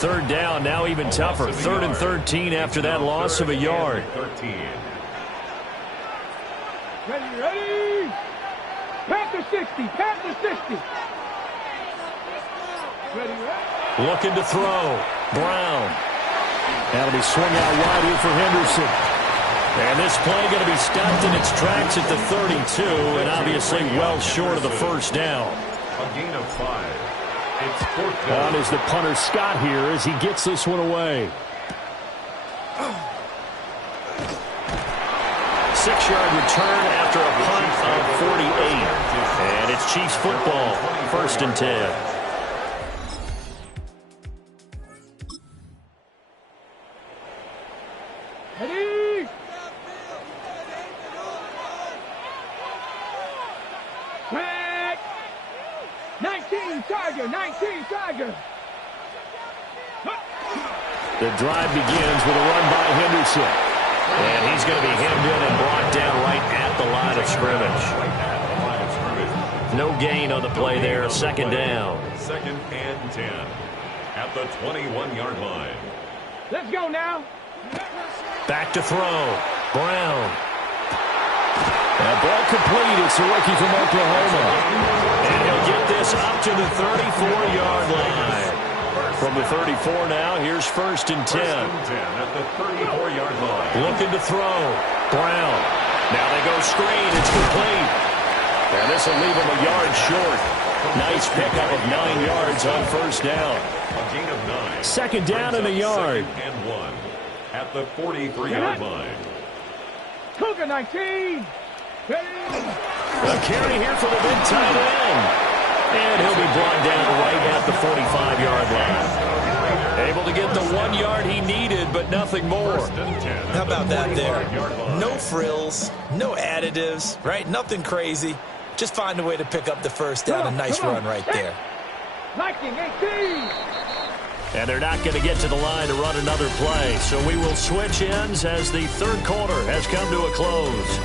3rd down, now even tougher. 3rd and 13 after that loss of a yard. Ready. Pat the 60. Pat the 60. Ready. Looking to throw. Brown. That'll be swung out wide here for Henderson. And this play going to be stopped in its tracks at the 32, and obviously well short of the first down. A gain of 5. It's 4th down. On is the punter Scott here as he gets this one away. 6-yard return after a punt of 48. And it's Chiefs football, 1st and 10. Ready. Back. 19 Tiger. 19 Tiger. The drive begins with a run by Henderson. And he's going to be hemmed in and brought down right at the line of scrimmage. No gain on the play there. 2nd down. 2nd and 10 at the 21-yard line. Let's go now. Back to throw. Brown. That ball complete. It's a rookie from Oklahoma. And he'll get this up to the 34-yard line. From the 34 now, here's 1st and 10. 1st and 10 at the 34-yard line. Looking to throw. Brown. Now they go screen. It's complete. And this will leave him a yard short. Nice pickup of 9 yards on 1st down. A gain of 9. 2nd down and a yard. 2nd and 1 at the 43-yard line. Cougar 19. A carry here for the big tight end. And he'll be brought down right at the 45-yard line. Able to get the 1 yard he needed, but nothing more. How about that there? No frills, no additives, right? Nothing crazy. Just find a way to pick up the 1st down. A nice run right there. Viking 18. And they're not going to get to the line to run another play. So we will switch ends as the 3rd quarter has come to a close.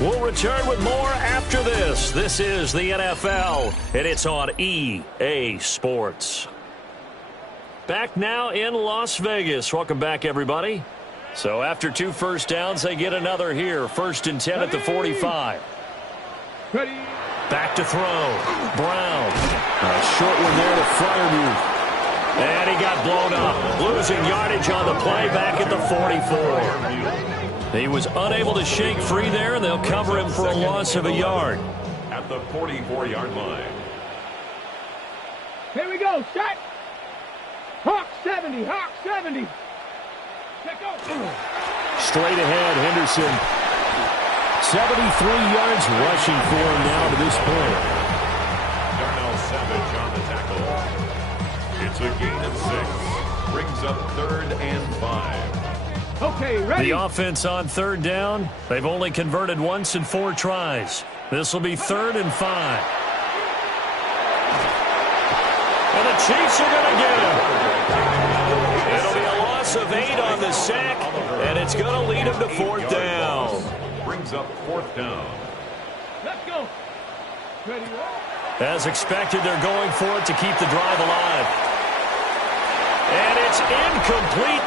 We'll return with more after this. This is the NFL, and it's on EA Sports. Back now in Las Vegas. Welcome back, everybody. So after 2 first downs, they get another here. 1st and 10 at the 45. Ready. Back to throw. Brown. A short one there to Fryermuth. And he got blown up. Losing yardage on the play back at the 44. He was unable to shake free there, and they'll cover him for a loss of a yard. At the 44-yard line. Here we go. Set. Hawk 70. Hawk 70. Let go. Straight ahead, Henderson. 73 yards rushing for him now to this point. Darnell Savage on the tackle. It's a gain of 6. Brings up 3rd and 5. Okay, ready. The offense on 3rd down. They've only converted once in 4 tries. This will be 3rd and 5. And the Chiefs are going to get him. It'll be a loss of 8 on the sack, and it's going to lead him to 4th down. Brings up 4th down. Let's go. Ready. As expected, they're going for it to keep the drive alive. And it's incomplete.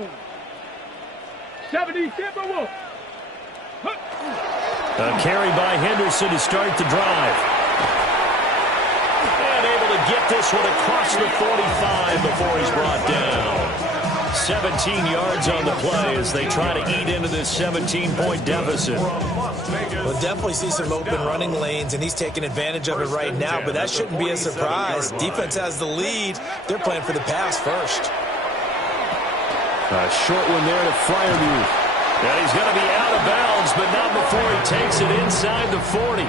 zone. 70 Timberwolves. A carry by Henderson to start the drive. And able to get this one across the 45 before he's brought down. 17 yards on the play as they try to eat into this 17-point deficit. We'll definitely see some open running lanes, and he's taking advantage of it right now, but that shouldn't be a surprise. Defense has the lead. They're playing for the pass first. A short one there to Freiermuth. And he's going to be out of bounds, but not before he takes it inside the 40.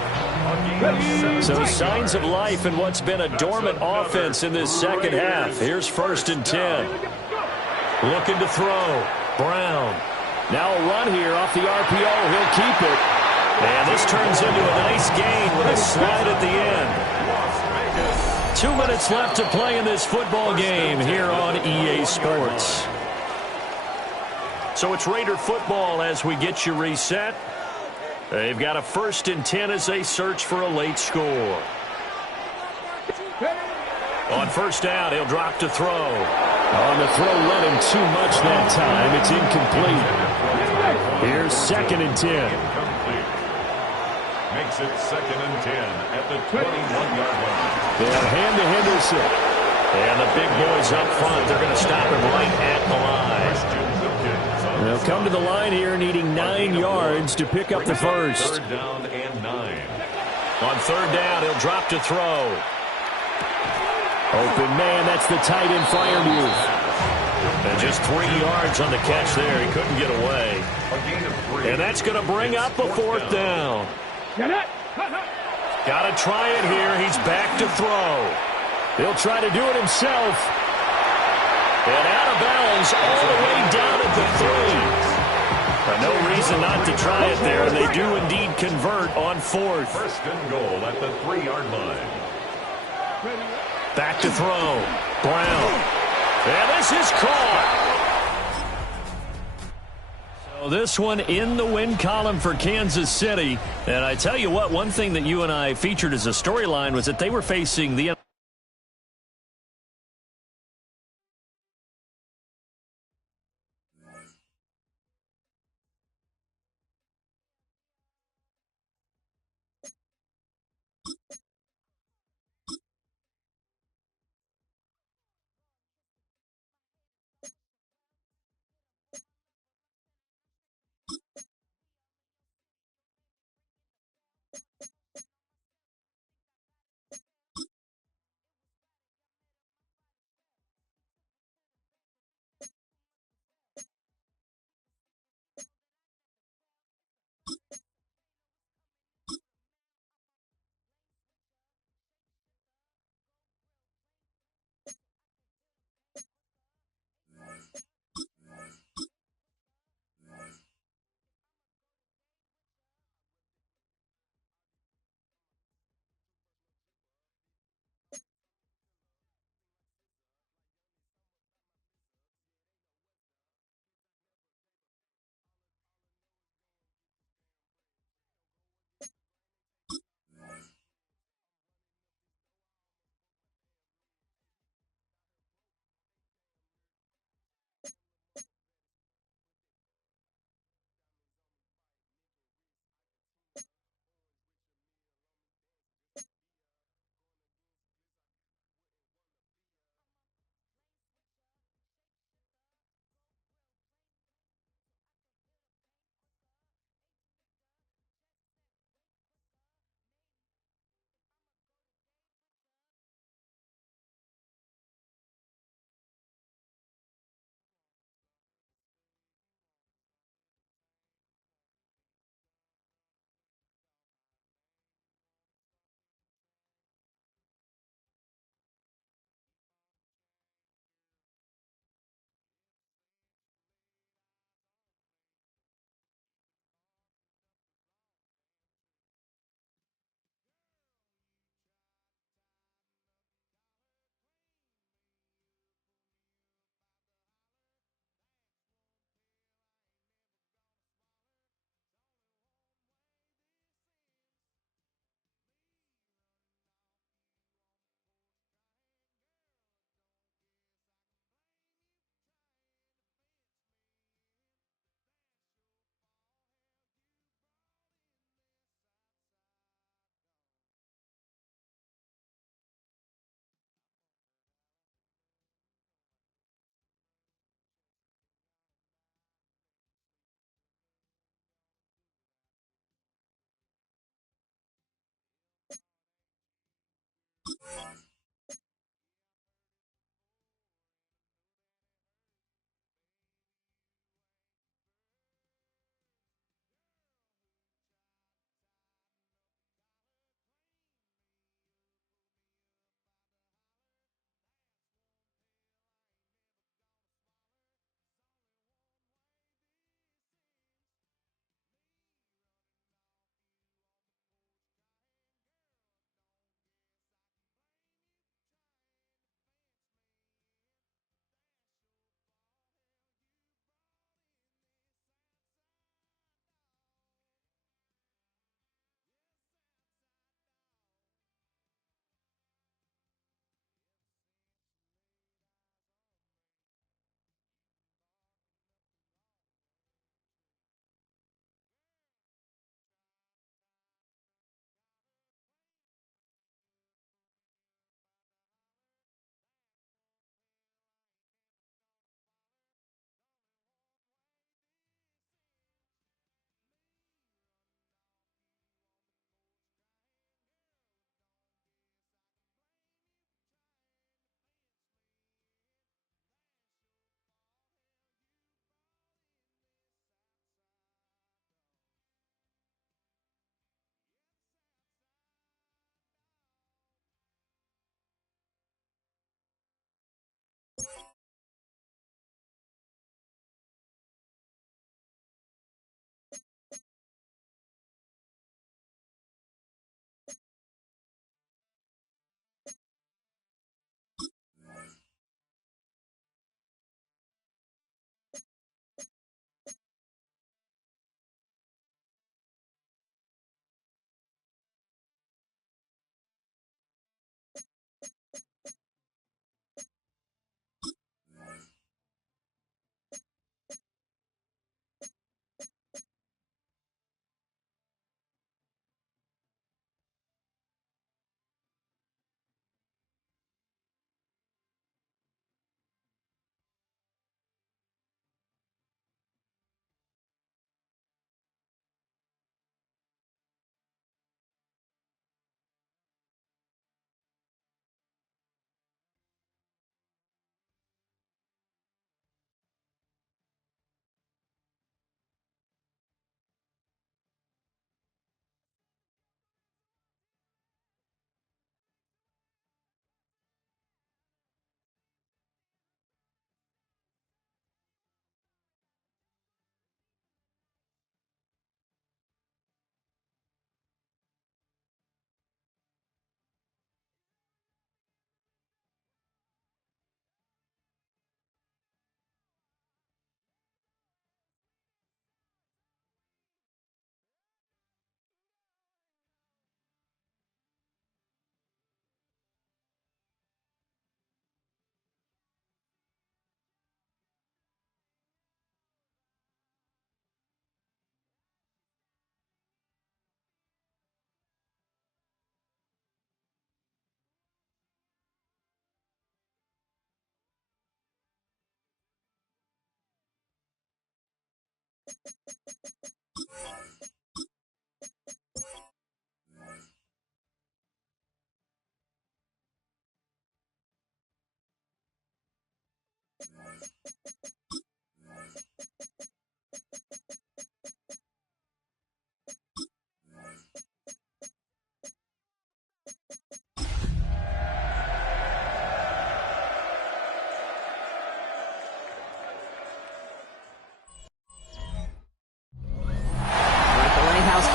So signs of life in what's been a dormant offense in this second half. Here's 1st and 10. Looking to throw. Brown. Now a run here off the RPO. He'll keep it. And this turns into a nice gain with a slide at the end. 2 minutes left to play in this football game here on EA Sports. So it's Raider football as we get you reset. They've got a 1st and 10 as they search for a late score. On 1st down, he'll drop to throw. On the throw, let him too much that time. It's incomplete. Here's 2nd and 10. Makes it 2nd and 10 at the 21-yard line. They'll hand to Henderson. And the big boys up front, they're going to stop him right at the line. They'll come to the line here needing 9 yards to pick up the first. 3rd down and 9. On 3rd down, he'll drop to throw. Open man, that's the tight end Freiermuth. And just 3 yards on the catch there. He couldn't get away. And that's going to bring up a 4th down. Got to try it here. He's back to throw. He'll try to do it himself. And out of bounds all the way down at the 3. No reason not to try it there. And they do indeed convert on 4th. 1st and goal at the 3-yard line. Back to throw. Brown. And this is caught. So this one in the win column for Kansas City. And I tell you what, one thing that you and I featured as a storyline was that they were facing the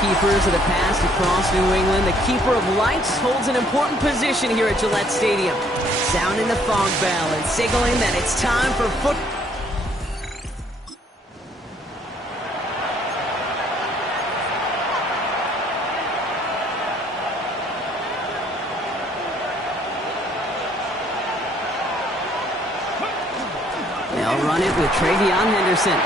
Keepers of the past across New England, the keeper of lights holds an important position here at Gillette Stadium, sounding the fog bell and signaling that it's time for football. They'll run it with Travion Henderson.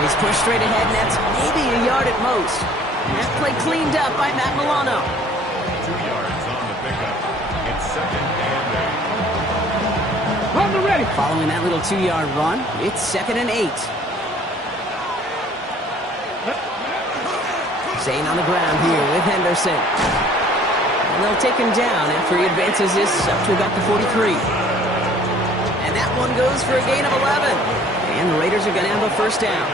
He's pushed straight ahead, and that's maybe a yard at most. That play cleaned up by Matt Milano. 2 yards on the pickup. It's 2nd and 8. On the ready. Following that little 2-yard run, it's 2nd and 8. Staying on the ground here with Henderson. And they'll take him down after he advances this up to about the 43. And that one goes for a gain of 11. And the Raiders are going to have a first down.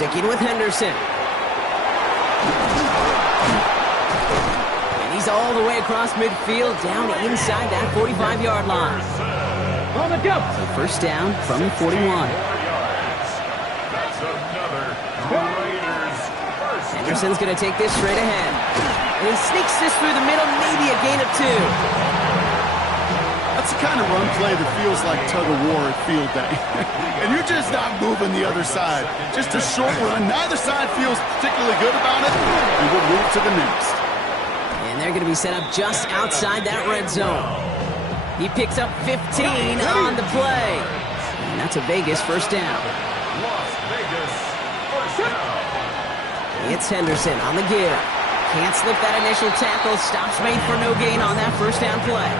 Sticking with Henderson. And he's all the way across midfield, down inside that 45-yard line. On the go. So first down from the 41. That's another Raiders first. Henderson's going to take this straight ahead. And he sneaks this through the middle, maybe a gain of 2. That's the kind of run play that feels like tug-of-war at field day. And you're just not moving the other side. Just a short run. Neither side feels particularly good about it. And we'll move to the next. And they're going to be set up just outside that red zone. He picks up 15 on the play. And that's a Vegas first down. Las Vegas first down. It's Henderson on the give. Can't slip that initial tackle. Stops made for no gain on that first down play.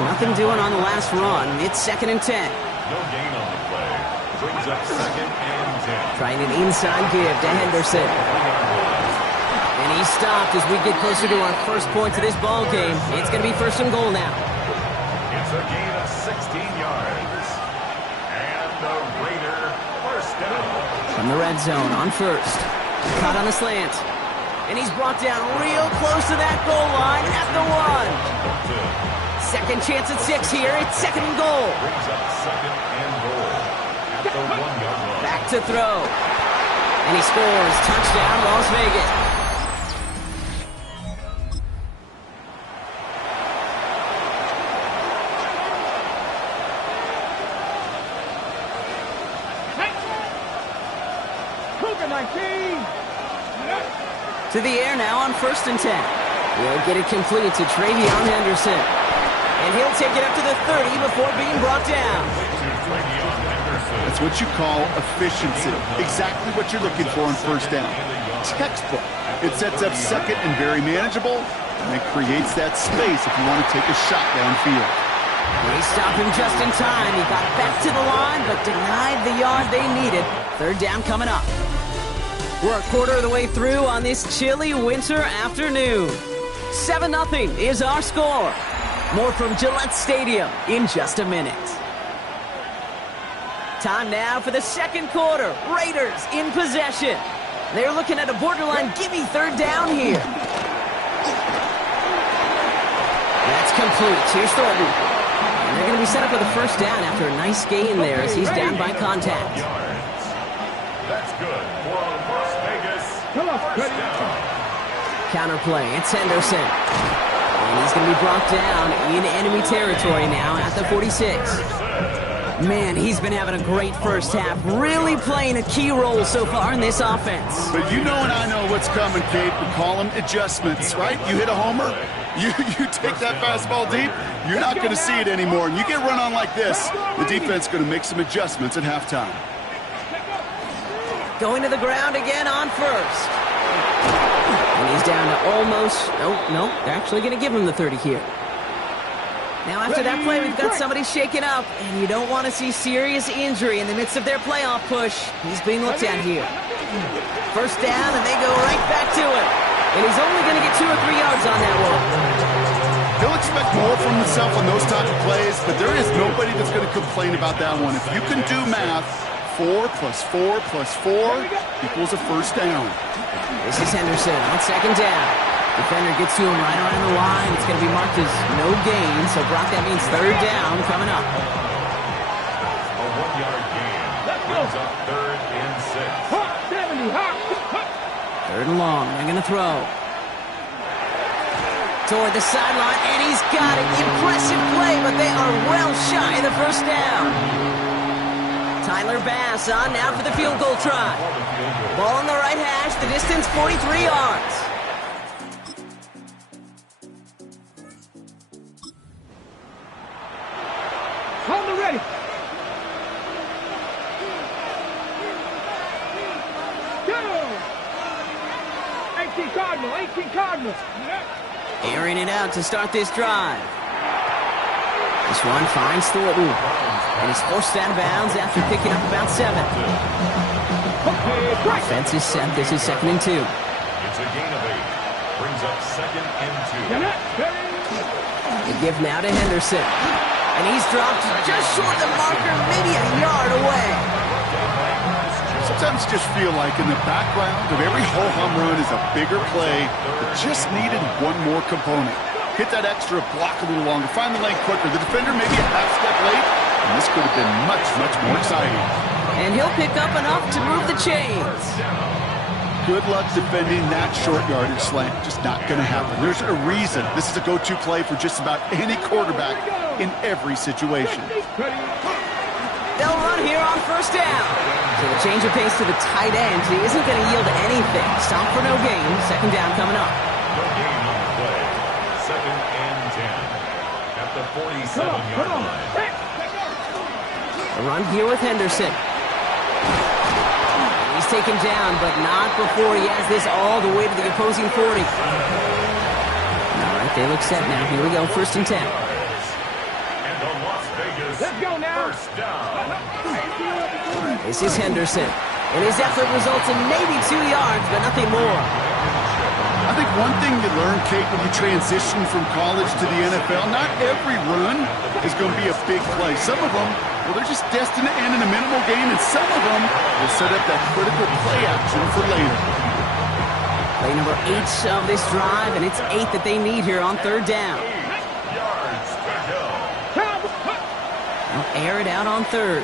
Nothing doing on the last run. It's 2nd and 10. No gain on the play. Brings up 2nd and 10. Trying an inside give to Henderson. And he's stopped as we get closer to our first point to this ball game. It's going to be 1st and goal now. It's a gain of 16 yards. And the Raider first down. From the red zone on first. Caught on a slant. And he's brought down real close to that goal line at the 1. Second chance at 6 here. It's 2nd and goal. Brings up 2nd and goal at the 1-yard line. Back to throw. And he scores. Touchdown, Las Vegas. To the air now on 1st and 10. We'll get it complete to Travion Henderson. And he'll take it up to the 30 before being brought down. That's what you call efficiency. Exactly what you're looking for on first down. Textbook. It sets up 2nd and very manageable, and it creates that space if you want to take a shot downfield. They stopped him just in time. He got back to the line, but denied the yard they needed. 3rd down coming up. We're a quarter of the way through on this chilly winter afternoon. 7-0 is our score. More from Gillette Stadium in just a minute. Time now for the 2nd quarter. Raiders in possession. They're looking at a borderline gimme 3rd down here. That's complete. Here's Thornton. And they're going to be set up with a first down after a nice gain there as he's down by contact. That's good for Las Vegas. First down. Counterplay. It's Henderson. And he's going to be brought down in enemy territory now at the 46. Man, he's been having a great first half, really playing a key role so far in this offense. But you know and I know what's coming, Kate. We call them adjustments, right? You hit a homer, you take that fastball deep, you're not going to see it anymore. And you get run on like this, the defense is going to make some adjustments at halftime. Going to the ground again on first. And he's down to almost, no, they're actually going to give him the 30 here. Now after that play, we've got somebody shaken up, and you don't want to see serious injury in the midst of their playoff push. He's being looked at here. First down, and they go right back to it. And he's only going to get 2 or 3 yards on that one. He'll expect more from himself on those type of plays, but there is nobody that's going to complain about that one. If you can do math, 4 plus 4 plus 4 equals a first down. This is Henderson on second down. Defender gets to him right around the line. It's going to be marked as no gain. So, Brock, that means third down coming up. A 1-yard gain. Brings up 3rd and 6. Hawk 70, Hawk. Third and long. They're going to throw. Toward the sideline, and he's got it. Impressive play, but they are well shy of the first down. Tyler Bass on now for the field goal try. Ball on the right hash. The distance, 43 yards. Hold the ready. Go! 18 Cardinal, 18 Cardinal. Airing it out to start this drive. This one finds Thornton. And he's forced out of bounds after picking up about 7. Offense is set. This is 2nd and 2. It's a gain of 8. Brings up 2nd and 2. They give now to Henderson. And he's dropped just short of the marker, maybe a yard away. Sometimes you just feel like in the background of every ho-hum run is a bigger play that just needed one more component. Hit that extra block a little longer, find the lane quicker. The defender maybe a half step late, and this could have been much, much more exciting. And he'll pick up enough to move the chains. Good luck defending that short yardage slant. Just not going to happen. There's a reason this is a go-to play for just about any quarterback in every situation. They'll run here on first down. So the change of pace to the tight end. He isn't going to yield anything. Stop for no gain. 2nd down coming up. No gain on the play. 2nd and 10. At the 47-yard line. A run here with Henderson. He's taken down, but not before he has this all the way to the opposing 40. All right, they look set now. Here we go, 1st and 10. And the Las Vegas Let's go now. first down. This is Henderson. And his effort results in maybe 2 yards, but nothing more. I think one thing you learn, Kate, when you transition from college to the NFL, not every run is going to be a big play. Some of them, well, they're just destined to end in a minimal gain, and some of them will set up that critical play action for later. Play number 8 of this drive, and it's 8 that they need here on 3rd down. 8 yards to go. They'll air it out on 3rd.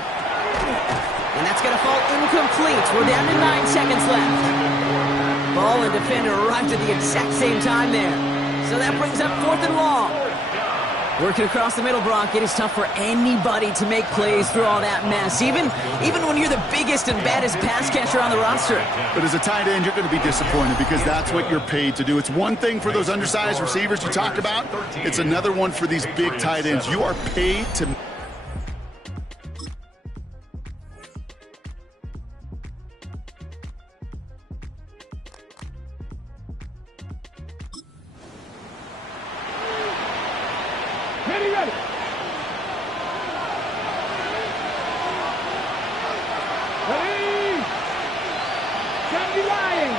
And that's going to fall incomplete. We're down to 9 seconds left. Ball and defender arrived at the exact same time there. So that brings up 4th and long. Working across the middle, Brock, it is tough for anybody to make plays through all that mess, even when you're the biggest and baddest pass catcher on the roster. But as a tight end, you're going to be disappointed because that's what you're paid to do. It's one thing for those undersized receivers you talked about. It's another one for these big tight ends. You are paid to... Ready, ready. Ready. 70 lying.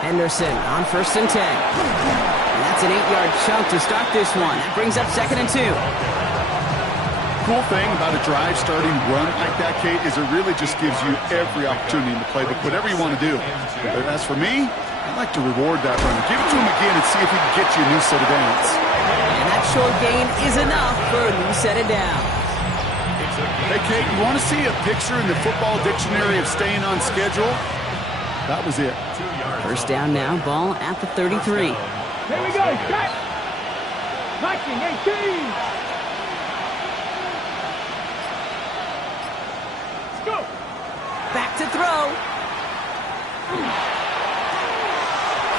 Henderson on 1st and 10. And that's an 8-yard chunk to start this one. That brings up 2nd and 2. Cool thing about a drive starting run like that, Kate, is it really just gives you every opportunity to play whatever you want to do. But as for me, I'd like to reward that runner. Give it to him again and see if he can get you a new set of downs. And that short gain is enough for a new set of downs. Hey, Kate, you want to see a picture in the football dictionary of staying on schedule? That was it. First down now, ball at the 33. Here we go. Cut. Viking 18. Go. Back to throw.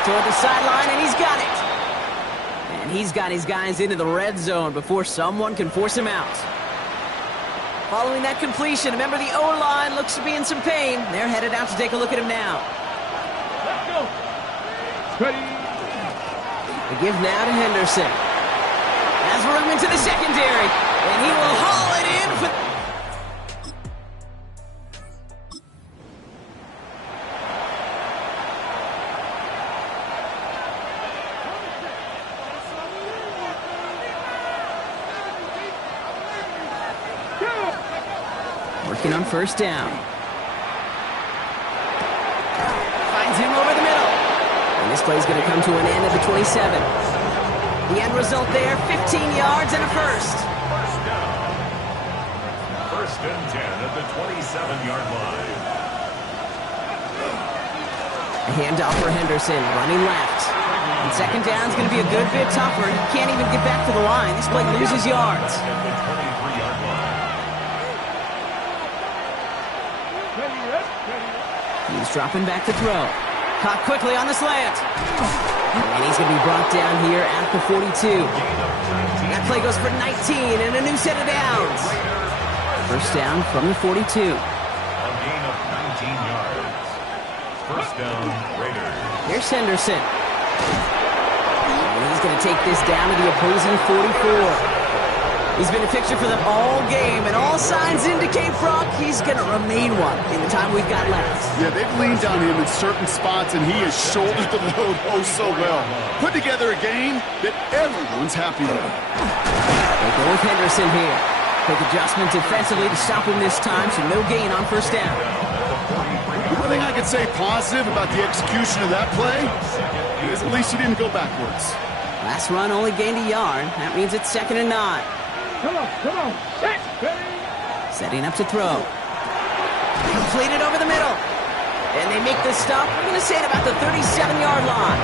Toward the sideline, and he's got it. And he's got his guys into the red zone before someone can force him out. Following that completion, remember the O-line looks to be in some pain. They're headed out to take a look at him now. Let's go. Ready. The give now to Henderson. Has room into the secondary, and he will haul it in for... Working on first down. Finds him over the middle. And this play is going to come to an end at the 27. The end result there, 15 yards and a first. First down. First and 10 at the 27-yard line. A handoff for Henderson, running left. And second down is going to be a good bit tougher. He can't even get back to the line. This play loses yards. At the 23-yard line. He's dropping back to throw. Caught quickly on the slant. And he's going to be brought down here at the 42. That play goes for 19 and a new set of downs. First down from the 42. A gain of 19 yards. First down, Raiders. Here's Henderson. And he's going to take this down to the opposing 44. He's been a fixture for them all game, and all signs indicate, Brock, he's going to remain one in the time we've got left. Yeah, they've leaned on him in certain spots, and he has shouldered the load oh so well. Put together a game that everyone's happy with. They go with Henderson here. Quick adjustment defensively to stop him this time, so no gain on first down. The one thing I could say positive about the execution of that play is at least he didn't go backwards. Last run only gained a yard. That means it's 2nd and 9. Come on. Set. Setting up to throw. Completed over the middle. And they make this stop, we're going to say, at about the 37-yard line.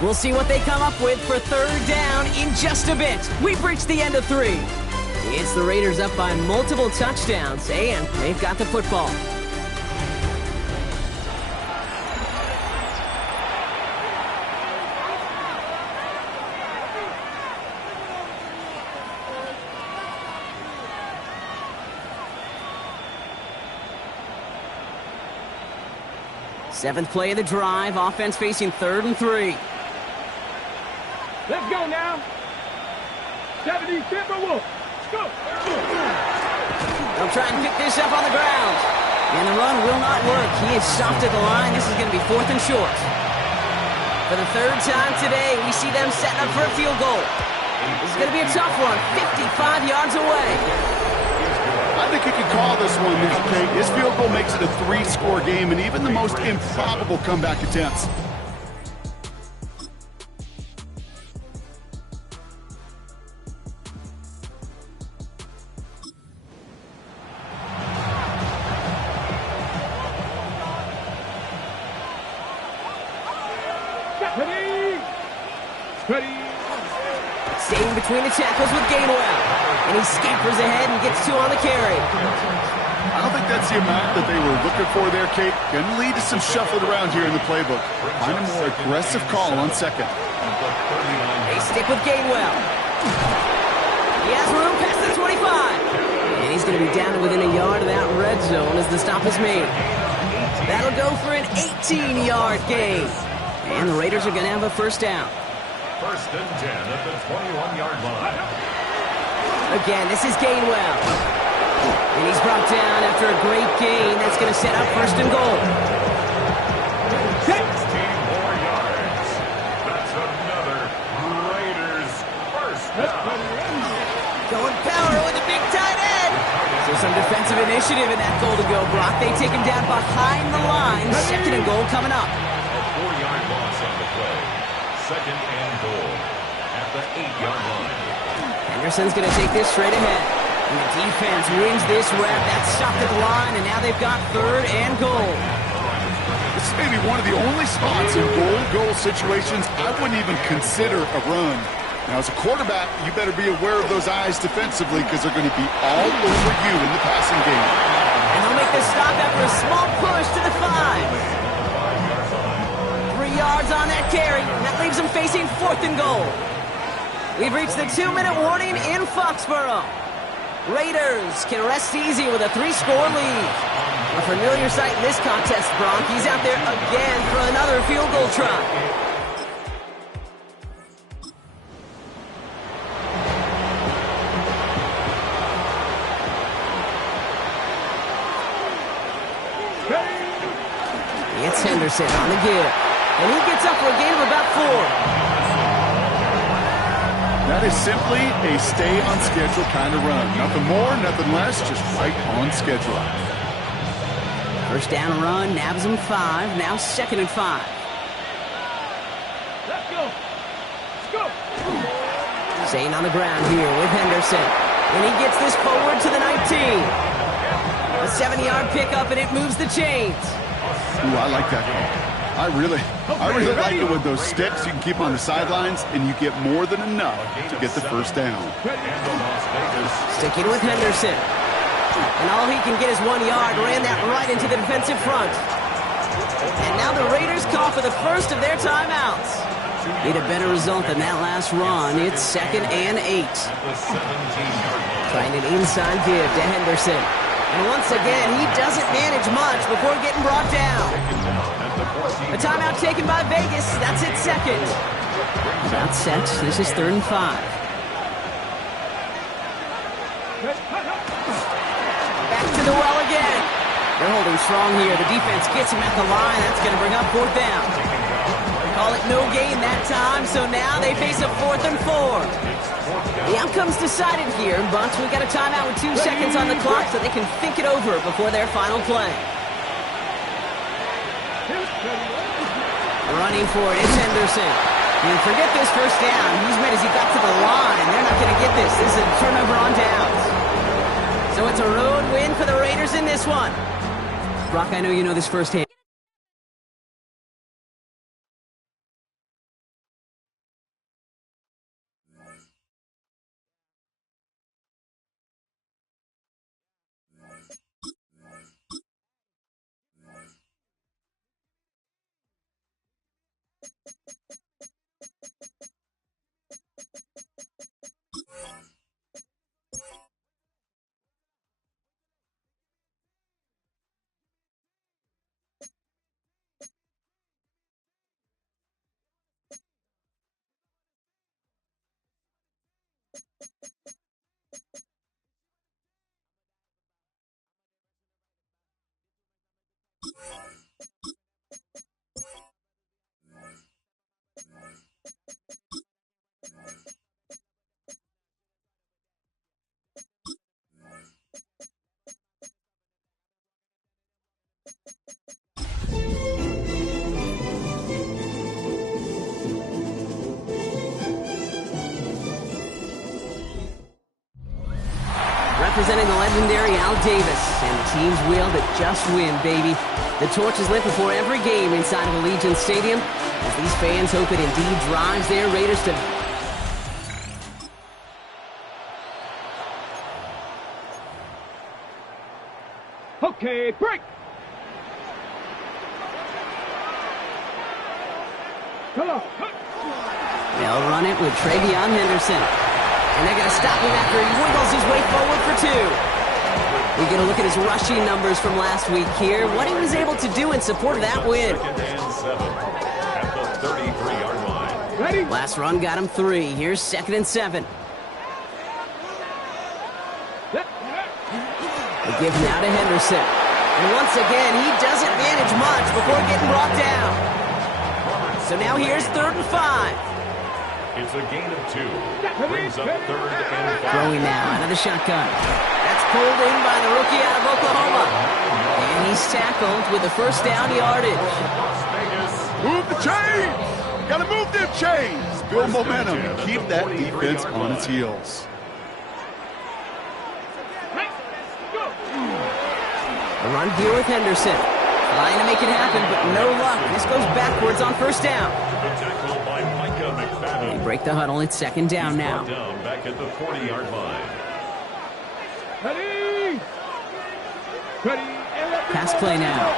We'll see what they come up with for third down in just a bit. We've reached the end of 3. It's the Raiders up by multiple touchdowns, and they've got the football. Seventh play of the drive, offense facing 3rd and 3. Let's go now. 70 Timberwolves. Let's go. They'll try and pick this up on the ground. And the run will not work. He is stopped at the line. This is going to be 4th and short. For the 3rd time today, we see them setting up for a field goal. This is going to be a tough one, 55 yards away. I think you could call this one, Mr. Kate. His field goal makes it a 3-score game, and even the most improbable comeback attempts. Ready. Staying between the tackles with Gainwell. And he scampers ahead and gets 2 on the carry. I don't think that's the amount that they were looking for there, Kate. Going to lead to some shuffling around here in the playbook. Find a more aggressive call on second. They stick with Gainwell. He has room past the 25. And he's going to be down to within a yard of that red zone as the stop is made. That'll go for an 18-yard gain. And the Raiders are going to have a first down. First and 10 at the 21-yard line. Again, this is Gainwell. And he's brought down after a great gain. That's going to set up 1st and goal. 16 more yards. That's another Raiders first down. Going power with a big tight end. So some defensive initiative in that goal to go, Brock. They take him down behind the line. 2nd and goal coming up. A 4-yard loss on the play. 2nd and goal at the 8-yard line. Henderson's going to take this straight ahead. And the defense wins this rep. That's stopped at the line, and now they've got 3rd and goal. This may be one of the only spots in goal situations I wouldn't even consider a run. Now, as a quarterback, you better be aware of those eyes defensively because they're going to be all over you in the passing game. And they'll make the stop after a small push to the 5. 3 yards on that carry. That leaves them facing 4th and goal. We've reached the 2-minute warning in Foxborough. Raiders can rest easy with a 3-score lead. A familiar sight in this contest, Brock. He's out there again for another field goal try. It's Henderson on the give. And he gets up for a gain of about 4. That is simply a stay-on-schedule kind of run. Nothing more, nothing less, just right on schedule. First down run, nabs him 5. Now 2nd and 5. Let's go. Let's go. Staying on the ground here with Henderson. And he gets this forward to the 19. A 7-yard pickup, and it moves the chains. Ooh, I like that call. I really like it with those sticks you can keep on the sidelines, and you get more than enough to get the first down. Sticking with Henderson. And all he can get is 1 yard. Ran that right into the defensive front. And now the Raiders call for the first of their timeouts. Need a better result than that last run. It's 2nd and 8. Trying an inside give to Henderson. And once again, he doesn't manage much before getting brought down. A timeout taken by Vegas. That's its 2nd. About set. This is 3rd and 5. Back to the well again. They're holding strong here. The defense gets him at the line. That's going to bring up 4th down. Call it no gain that time, so now they face a 4th and 4. The outcome's decided here, but we got a timeout with 2 seconds on the clock so they can think it over before their final play. Running for it, it's Henderson. And forget this first down. He's made as he got to the line. They're not going to get this. This is a turnover on downs. So it's a road win for the Raiders in this one. Brock, I know you know this firsthand. Representing the legendary Al Davis, and the team's will to just win, baby. The torch is lit before every game inside of Allegiant Stadium, as these fans hope it indeed drives their Raiders to... Okay, break. Come on. They'll run it with Travion Henderson. And they're going to stop him after he wiggles his way forward for 2. We get a look at his rushing numbers from last week here. What he was able to do in support of that win. At the 33-yard line. Ready? Last run got him 3. Here's 2nd and 7. The give now to Henderson. And once again, he doesn't manage much before getting brought down. So now here's 3rd and 5. It's a gain of 2. Brings up 3rd and 5. Throwing now out of the shotgun. That's pulled in by the rookie out of Oklahoma. And he's tackled with the first down yardage. Move the chains! Gotta move them chains! Build momentum. Keep that defense on its heels. A run here with Henderson. Trying to make it happen, but no luck. This goes backwards on first down. They break the huddle. It's 2nd down now. Down back at the 40-yard line. Ready. Ready. Pass play now.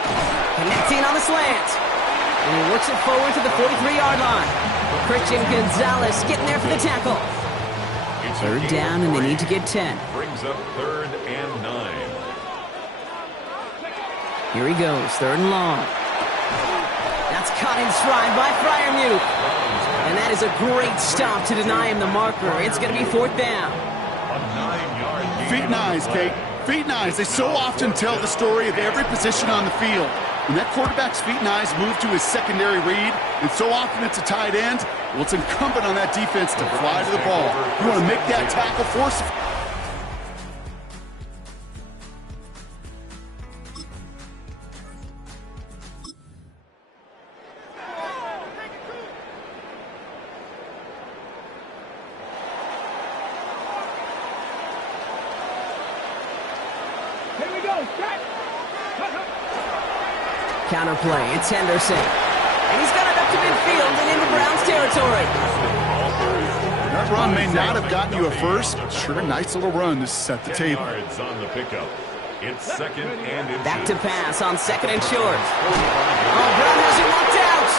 Connecting on the slant. And he works it forward to the 43-yard line. Christian Gonzalez getting there for the tackle. 3rd down, and they need to get 10. Brings up 3rd and 9. Here he goes, 3rd and long. That's caught in stride by Freiermuth. And that is a great stop to deny him the marker. It's going to be 4th down. Feet and eyes, Kate. feet and eyes, they so often tell the story of every position on the field. When that quarterback's feet and eyes move to his secondary read, and so often it's a tight end, well, it's incumbent on that defense to fly to the ball. You want to make that tackle forceful. Here we go, set. Counterplay, it's Henderson. And he's got it up to midfield and into Browns territory. That run may not have gotten you a first, but sure, a nice little run to set the table. On the pickup. It's second and inches. Back to pass on second and short. Oh, Brown has it knocked out.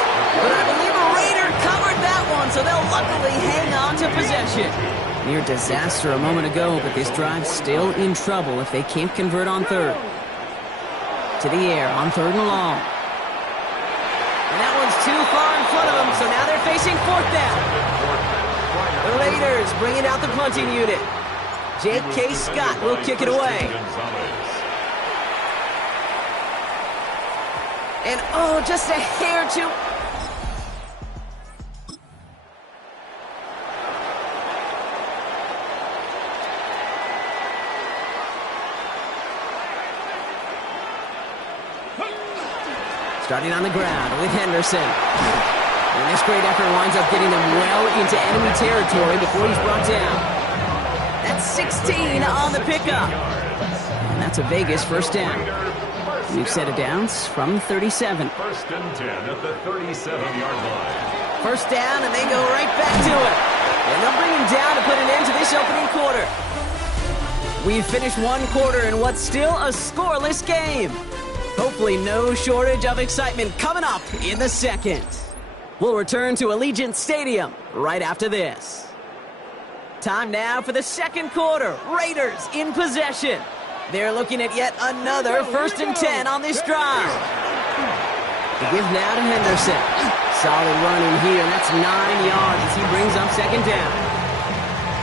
But I believe a Raider covered that one, so they'll luckily hang on to possession. Near disaster a moment ago, but this drive's still in trouble if they can't convert on third. To the air on third and long. And that one's too far in front of them, so now they're facing fourth down. The Raiders bringing out the punting unit. J.K. Scott will kick it away. And oh, just a hair too. Starting on the ground with Henderson. And this great effort winds up getting them well into enemy territory before he's brought down. That's 16 on the pickup. And that's a Vegas first down. New set of downs from 37. First and 10 at the 37-yard line. First down, and they go right back to it. And they'll bring him down to put an end to this opening quarter. We've finished one quarter in what's still a scoreless game. Hopefully no shortage of excitement coming up in the second. We'll return to Allegiant Stadium right after this. Time now for the second quarter. Raiders in possession. They're looking at yet another first and 10 on this drive. The give now to Henderson. Solid run in here, and that's 9 yards as he brings up second down.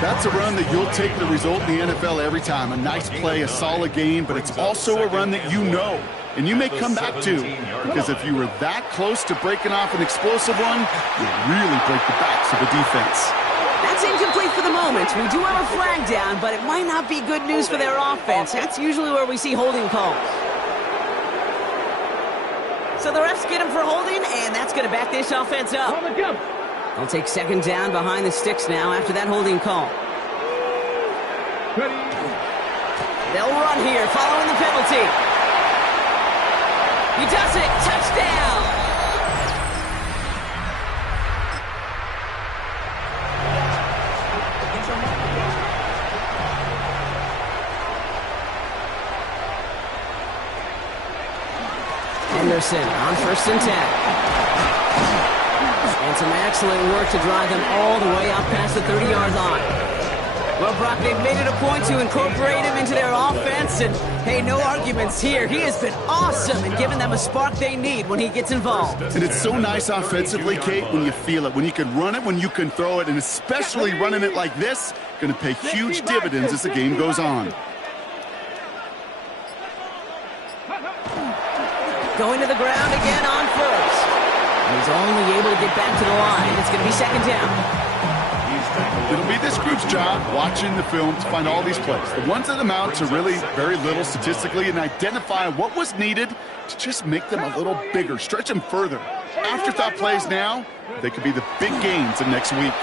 That's a run that you'll take the result in the NFL every time. A nice play, a solid game, but it's also a run that you know and you may come back to, because if you were that close to breaking off an explosive one, you really break the backs of the defense. That's incomplete for the moment. We do have a flag down, but it might not be good news for their offense. That's usually where we see holding calls. So the refs get him for holding, and that's going to back this offense up. They'll take second down behind the sticks now after that holding call. They'll run here following the penalty. He does it. Touchdown. Henderson on first and 10. And some excellent work to drive them all the way up past the 30-yard line. Well, Brock, they've made it a point to incorporate him into their offense, and hey, no arguments here. He has been awesome in giving them a spark they need when he gets involved. And it's so nice offensively, Kate, when you feel it, when you can run it, when you can throw it, and especially running it like this, going to pay huge dividends as the game goes on. Going to the ground again on first. He's only able to get back to the line. It's going to be second down. It'll be this group's job watching the film to find all these plays, the ones that amount to really very little statistically, and identify what was needed to just make them a little bigger, stretch them further. Afterthought plays now, they could be the big gains of next week.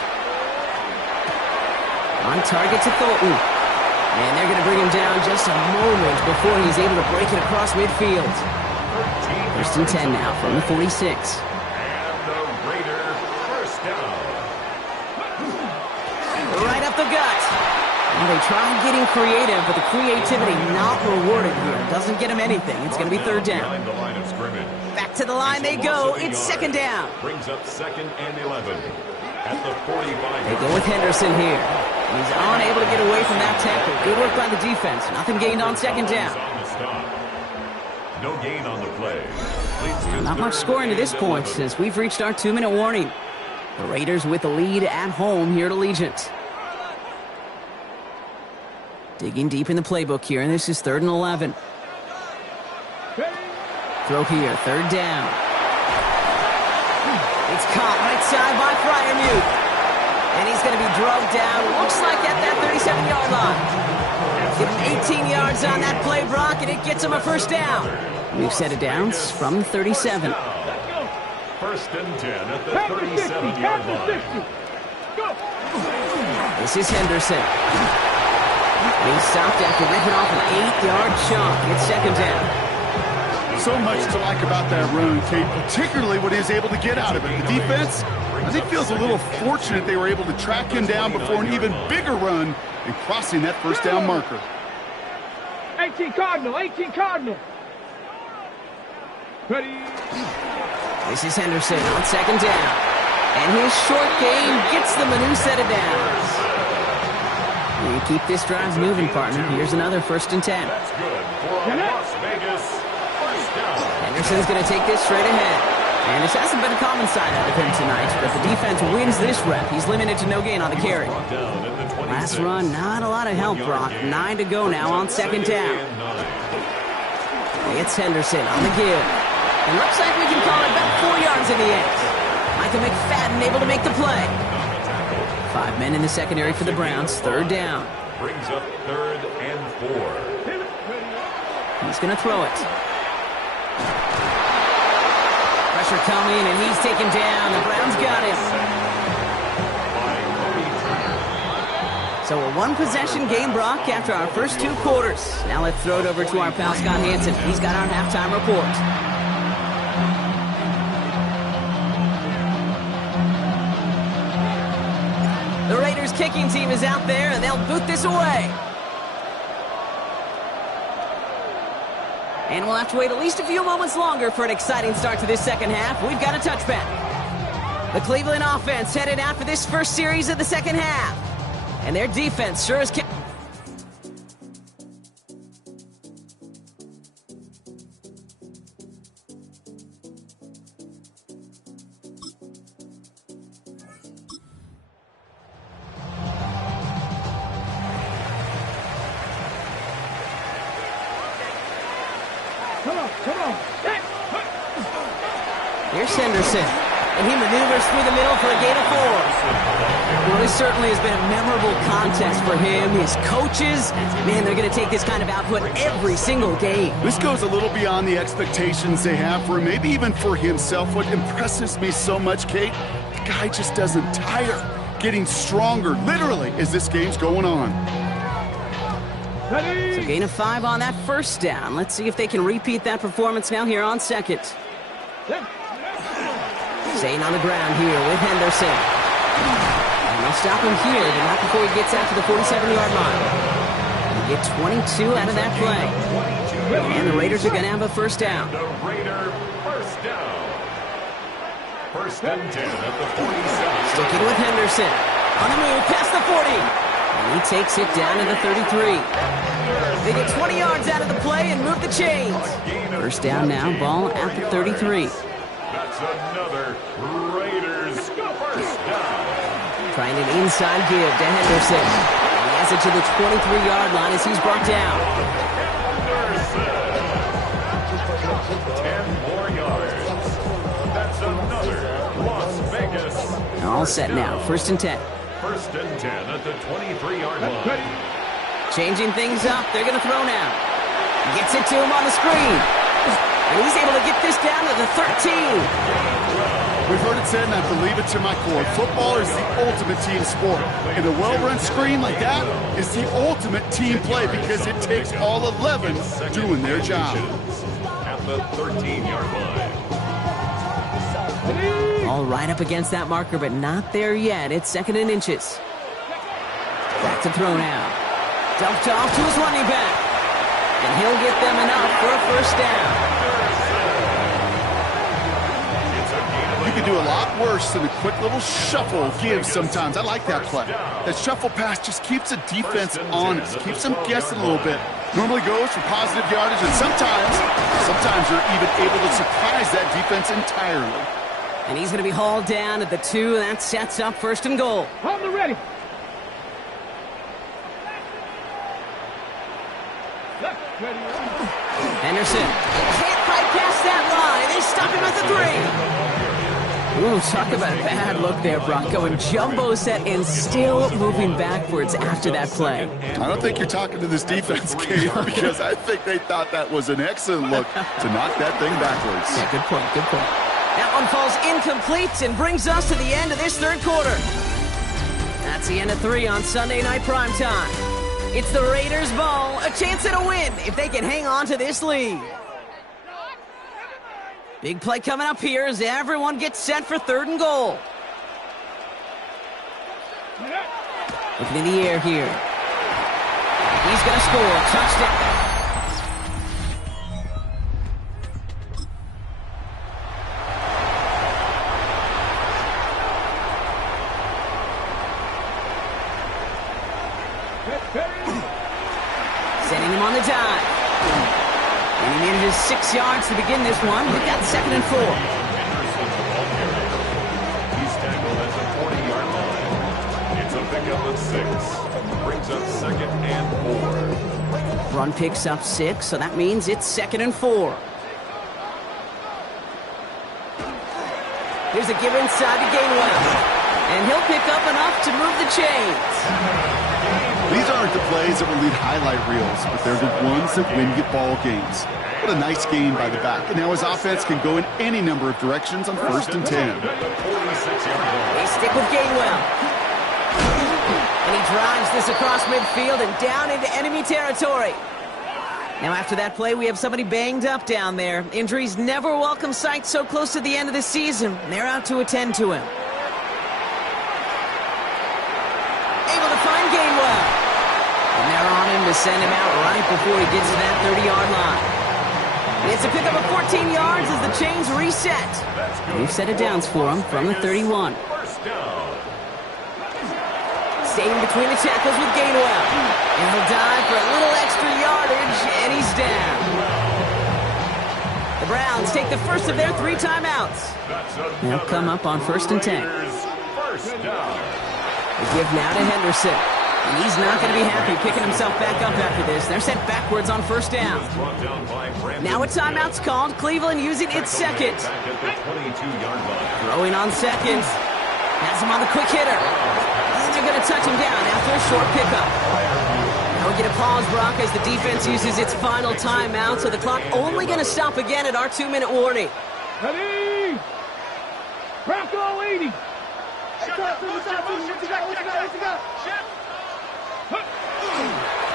On target to Thornton. And they're going to bring him down just a moment before he's able to break it across midfield. First and 10 now from the 46. Right up the gut. And they try getting creative, but the creativity not rewarded here. Doesn't get him anything. It's going to be third down. Back to the line they go. It's second down. Brings up second and 11 at the 45. They go with Henderson here. He's unable to get away from that tackle. Good work by the defense. Nothing gained on second down. No gain on the play. Not much scoring to this point since we've reached our 2-minute warning. The Raiders with the lead at home here at Allegiant. Digging deep in the playbook here, and this is 3rd and 11. Throw here, 3rd down. It's caught right side by Freiermuth. And he's going to be drugged down, looks like at that 37-yard line. Give him 18 yards on that play, Brock, and it gets him a 1st down. New set of downs from the 37. 1st and 10 at the 37-yard line. This is Henderson. He's stopped after ripping off an 8-yard chunk. It's 2nd down. So much to like about that run, Kate, particularly what he was able to get out of it. The defense, I think, feels a little fortunate they were able to track him down before an even bigger run and crossing that 1st down marker. 18 Cardinal, 18 Cardinal. Ready. This is Henderson on 2nd down. And his short game gets them a new set of downs. You keep this drive moving, partner. Here's another 1st and 10. That's good for Las Vegas. 1st down. Henderson's going to take this straight ahead. And this hasn't been a common side out of him tonight, but the defense wins this rep. He's limited to no gain on the carry. Last run, not a lot of help, Brock. 9 to go now on 2nd down. It's Henderson on the give. It looks like we can call it about 4 yards in the end. Micah McFadden able to make the play. 5 men in the secondary for the Browns. 3rd down. Brings up 3rd and 4. He's going to throw it. Pressure coming, and he's taken down. The Browns got him. So a 1-possession game, Brock, after our first 2 quarters. Now let's throw it over to our pal Scott Hansen. He's got our halftime report. The Raiders kicking team is out there, and they'll boot this away. And we'll have to wait at least a few moments longer for an exciting start to this 2nd half. We've got a touchback. The Cleveland offense headed out for this first series of the 2nd half. And their defense sure is... Come on. Here's Henderson, and he maneuvers through the middle for a gain of 4. Well, this certainly has been a memorable contest for him. His coaches, man, they're going to take this kind of output every single game. This goes a little beyond the expectations they have for him, maybe even for himself. What impresses me so much, Kate, the guy just doesn't tire. Getting stronger, literally, as this game's going on. So gain of 5 on that 1st down. Let's see if they can repeat that performance now here on 2nd. Staying on the ground here with Henderson. And they'll stop him here, but not before he gets out to the 47-yard line. They get 22 out of that play. And the Raiders are going to have a 1st down. The Raider 1st down. 1st and 10 at the 47. Sticking with Henderson. On the move, past the 40. And he takes it down to the 33. They get 20 yards out of the play and move the chains. 1st down now, ball at the 33. That's another Raiders 1st down. Trying an inside give to Henderson. And he has it to the 23-yard line as he's brought down. 10 more yards. That's another Las Vegas. All set now, 1st and 10. 1st and 10 at the 23-yard line. Changing things up. They're going to throw now. Gets it to him on the screen. And he's able to get this down to the 13. We've heard it said, and I believe it to my core, football is the ultimate team sport. And a well-run screen like that is the ultimate team play because it takes all 11 doing their job. At the 13-yard line. All right up against that marker, but not there yet. It's 2nd and inches. Back to throw now. Dumped off to his running back. And he'll get them enough for a 1st down. You can do a lot worse than a quick little shuffle give sometimes. I like that play. That shuffle pass just keeps the defense honest, keeps them guessing a little bit. Normally goes for positive yardage, and sometimes you're even able to surprise that defense entirely. And he's going to be hauled down at the 2. That sets up 1st and goal. On the ready. Henderson. Can't fight past that line. They stop him at the 3. Ooh, talk about a bad look there, Bronco. And jumbo set and still moving backwards after that play. I don't think you're talking to this defense, Kate, because I think they thought that was an excellent look to knock that thing backwards. Yeah, good point, good point. That one falls incomplete and brings us to the end of this third quarter. That's the end of 3 on Sunday Night Primetime. It's the Raiders' ball, a chance at a win if they can hang on to this lead. Big play coming up here as everyone gets set for 3rd and goal. Looking in the air here. He's going to score. Touchdown. Sending him on the dive. And he needed his 6 yards to begin this one. We've got 2nd and 4. He's tackled at the 40-yard line. It's a pickup of 6. Brings up 2nd and 4. Run picks up 6, so that means it's 2nd and 4. Here's a give inside to Gainwell. And he'll pick up enough to move the chains. These aren't the plays that will lead highlight reels, but they're the ones that win you ball games. What a nice gain by the back. And now his offense can go in any number of directions on 1st and 10. They stick with Gainwell. And he drives this across midfield and down into enemy territory. Now after that play, we have somebody banged up down there. Injuries never a welcome sight so close to the end of the season. They're out to attend to him. Able to find Gainwell. And they're on him to send him out right before he gets to that 30-yard line. It's a pickup of 14 yards as the chains reset. We've set it downs for him from the 31. Staying between the tackles with Gainwell. And he'll dive for a little extra yardage, and he's down. The Browns take the first of their 3 timeouts. They'll come up on 1st and 10. The give now to Henderson. And he's not going to be happy picking himself back up after this. They're set backwards on 1st down. Now a timeout's called. Cleveland using its 2nd. Throwing on 2nd. Has him on the quick hitter. And they're going to touch him down after a short pickup. Now we get a pause, Brock, as the defense uses its final timeout. So the clock only going to stop again at our 2-minute warning. Ready? Bronco 80.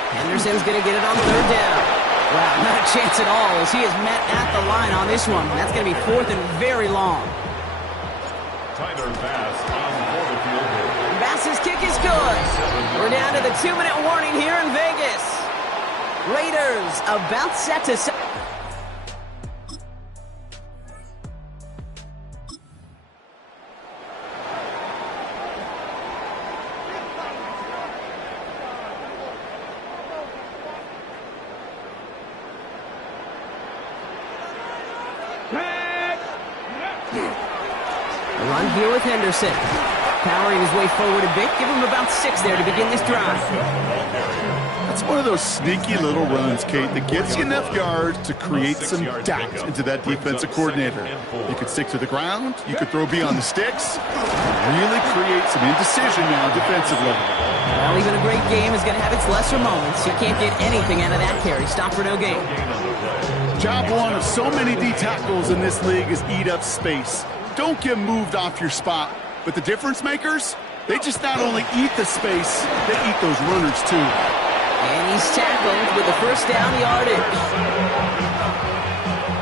Henderson's going to get it on 3rd down. Wow, not a chance at all as he is met at the line on this one. That's going to be 4th and very long. Tyler Bass on the field goal. Bass's kick is good. We're down to the 2-minute warning here in Vegas. Raiders about set to... Run here with Henderson. Powering his way forward a bit. Give him about 6 there to begin this drive. That's one of those sneaky little runs, Kate, that gets you enough yards to create some doubt into that defensive coordinator. You could stick to the ground. You could throw beyond the sticks. Really create some indecision now defensively. Well, even a great game is going to have its lesser moments. You can't get anything out of that carry. Stop for no gain. Job one of so many D tackles in this league is eat up space. Don't get moved off your spot. But the difference makers, they just not only eat the space, they eat those runners too. And he's tackled with the 1st down yardage.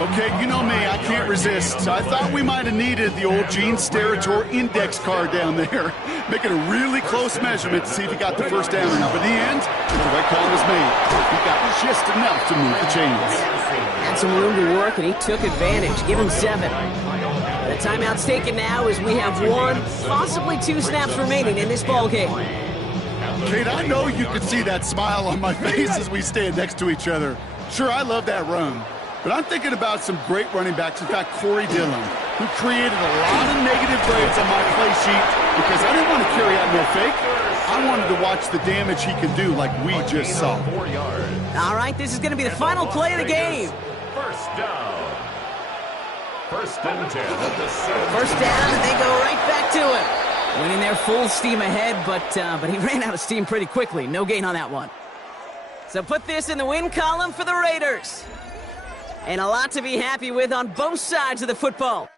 Okay, you know me, I can't resist. So I thought we might have needed the old Gene Steratore index card down there. Making a really close measurement to see if he got the 1st down or not. But in the end, the right call was made. He got just enough to move the chains. Had some room to work, and he took advantage. Give him 7. The timeout's taken now as we have 1, possibly 2 snaps remaining in this ball game. Kate, I know you could see that smile on my face as we stand next to each other. Sure, I love that run. But I'm thinking about some great running backs. In fact, Corey Dillon, who created a lot of negative grades on my play sheet because I didn't want to carry out no fake. I wanted to watch the damage he can do like we just saw. All right, this is going to be the final play of the game. First down. First and 10 at the 7. First down, and they go right back to him. Winning there full steam ahead, but he ran out of steam pretty quickly. No gain on that one. So put this in the win column for the Raiders. And a lot to be happy with on both sides of the football.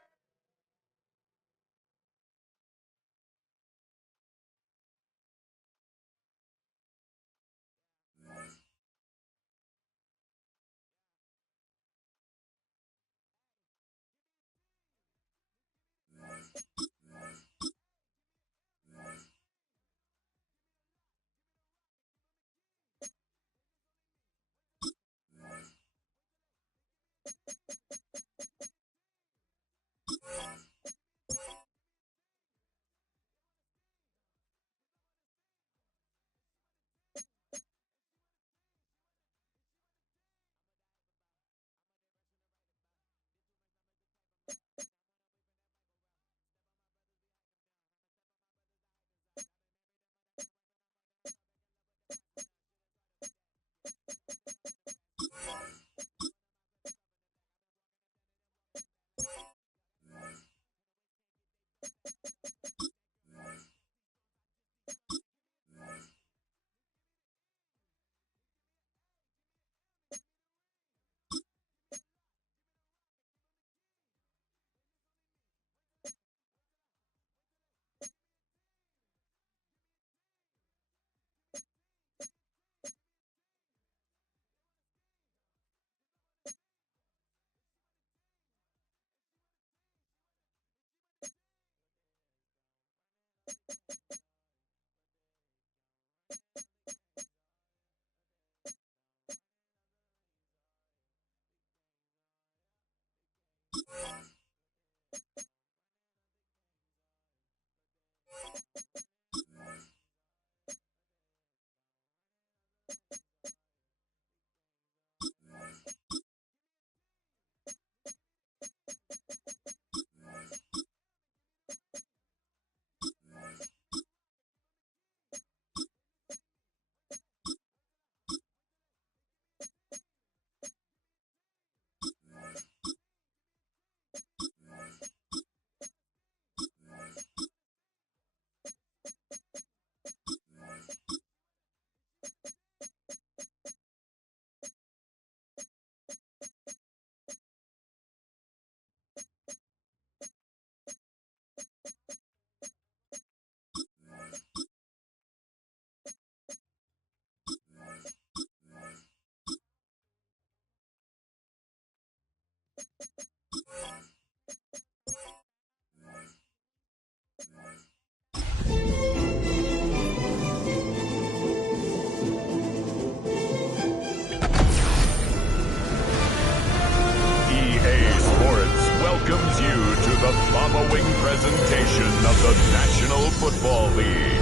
welcomes you to the following presentation of the National Football League.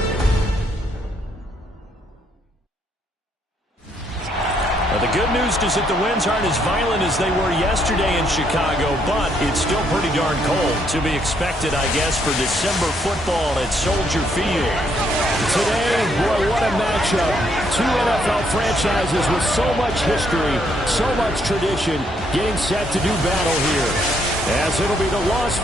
The good news is that the winds aren't as violent as they were yesterday in Chicago, but it's still pretty darn cold. To be expected, I guess, for December football at Soldier Field. Today, boy, what a matchup. Two NFL franchises with so much history, so much tradition, getting set to do battle here. As it'll be the Las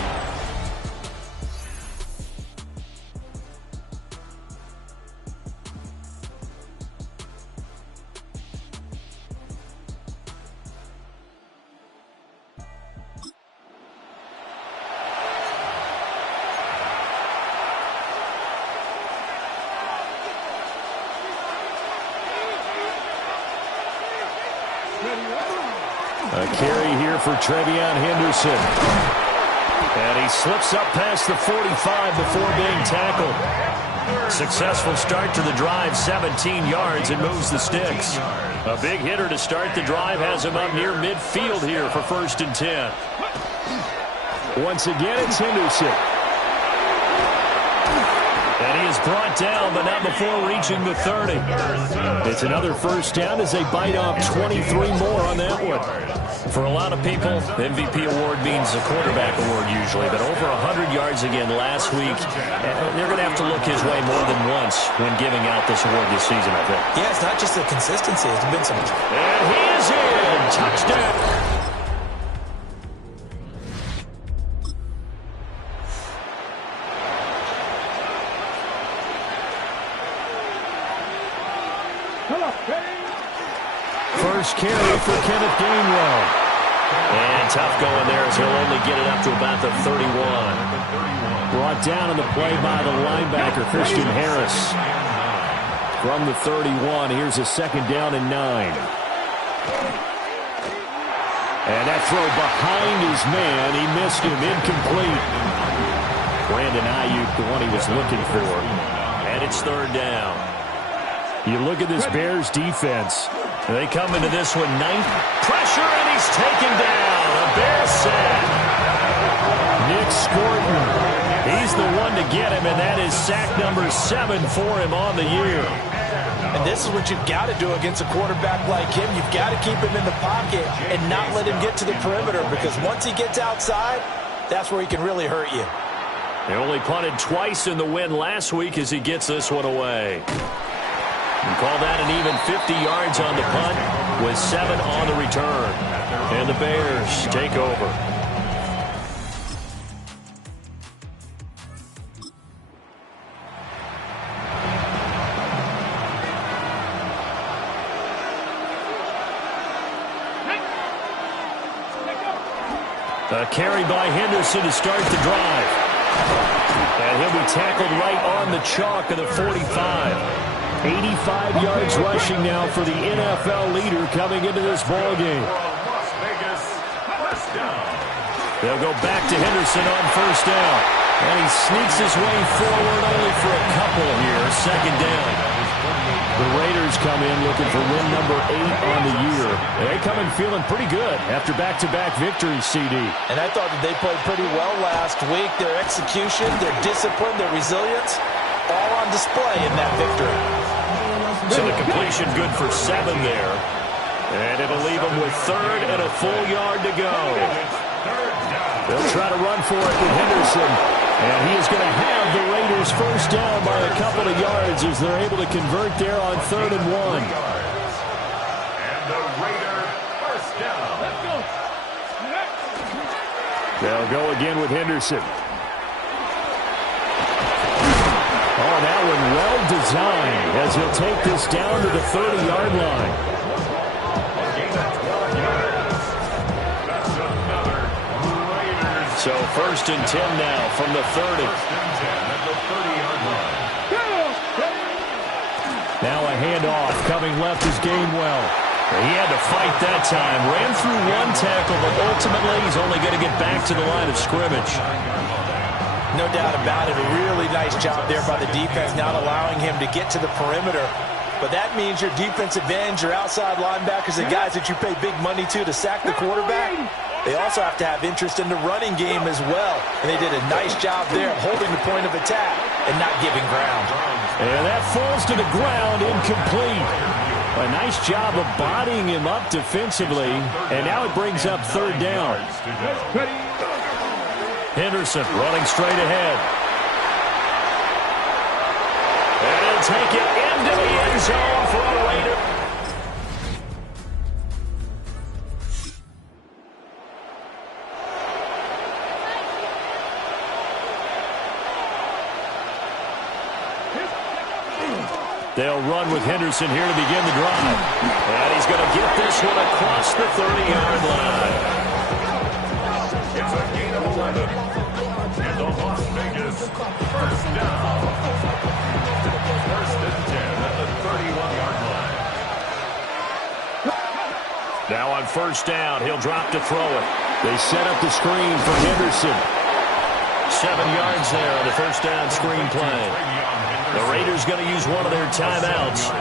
carry here for Trevion Henderson. And he slips up past the 45 before being tackled. Successful start to the drive, 17 yards, and moves the sticks. A big hitter to start the drive has him up near midfield here for 1st and 10. Once again, it's Henderson. And he is brought down, but not before reaching the 30. It's another first down as they bite off 23 more on that one. For a lot of people, the MVP award means a quarterback award usually, but over 100 yards again last week. They're going to have to look his way more than once when giving out this award this season, I think. Yeah, it's not just the consistency. It's been some... And he is in. Touchdown. first carry for Kenneth Gainwell. And tough going there as he'll only get it up to about the 31. Brought down in the play by the linebacker, Christian Harris. From the 31, here's a second down and 9. And that throw behind his man, he missed him, incomplete. Brandon Ayuk, the one he was looking for. And it's third down. You look at this Bears defense. They come into this one, ninth pressure, and he's taken down. A Bears sack. Nick Scorton, he's the one to get him, and that is sack number 7 for him on the year. And this is what you've got to do against a quarterback like him. You've got to keep him in the pocket and not let him get to the perimeter, because once he gets outside, that's where he can really hurt you. They only punted twice in the win last week as he gets this one away. You call that an even 50 yards on the punt with 7 on the return. And the Bears take over. A carry by Henderson to start the drive. And he'll be tackled right on the chalk of the 45. 85 yards rushing now for the NFL leader coming into this ballgame. They'll go back to Henderson on first down. And he sneaks his way forward only for a couple here. Second down. The Raiders come in looking for win number 8 on the year. They come in feeling pretty good after back-to-back victories, CD. And I thought that they played pretty well last week. Their execution, their discipline, their resilience, all on display in that victory. So the completion good for 7 there. And it'll leave them with third and a full yard to go. They'll try to run for it with Henderson. And he is going to have the Raiders first down by a couple of yards as they're able to convert there on 3rd and 1. And the Raider first down. Let's go. They'll go again with Henderson. Oh, that one well designed as he'll take this down to the 30-yard line. So first and 10 now from the 30. Now a handoff coming left is Gainwell. He had to fight that time. Ran through one tackle, but ultimately he's only going to get back to the line of scrimmage. No doubt about it. A really nice job there by the defense, not allowing him to get to the perimeter. But that means your defensive ends, your outside linebackers, the guys that you pay big money to sack the quarterback, they also have to have interest in the running game as well. And they did a nice job there of holding the point of attack and not giving ground. And that falls to the ground, incomplete. A nice job of bodying him up defensively. And now it brings up 3rd down. Henderson running straight ahead. And he'll take it into the end zone for a Raider. They'll run with Henderson here to begin the drive. And he's going to get this one across the 30-yard line. It's a gain of 11. And the Las Vegas first down. First and 10 at the 31-yard line. Now on first down, he'll drop to throw it. They set up the screen for Henderson. 7 yards there on the first down screen play. The Raiders going to use one of their timeouts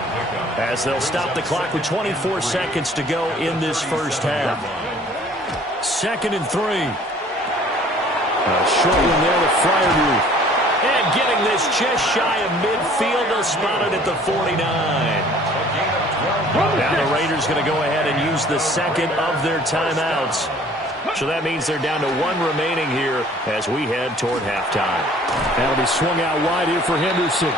as they'll stop the clock with 24 seconds to go in this first half. 2nd and 3. A short one there with Fryermuth. And getting this just shy of midfield. They'll spot it at the 49. Now the Raiders going to go ahead and use the second of their timeouts. So that means they're down to 1 remaining here as we head toward halftime. That'll be swung out wide here for Henderson.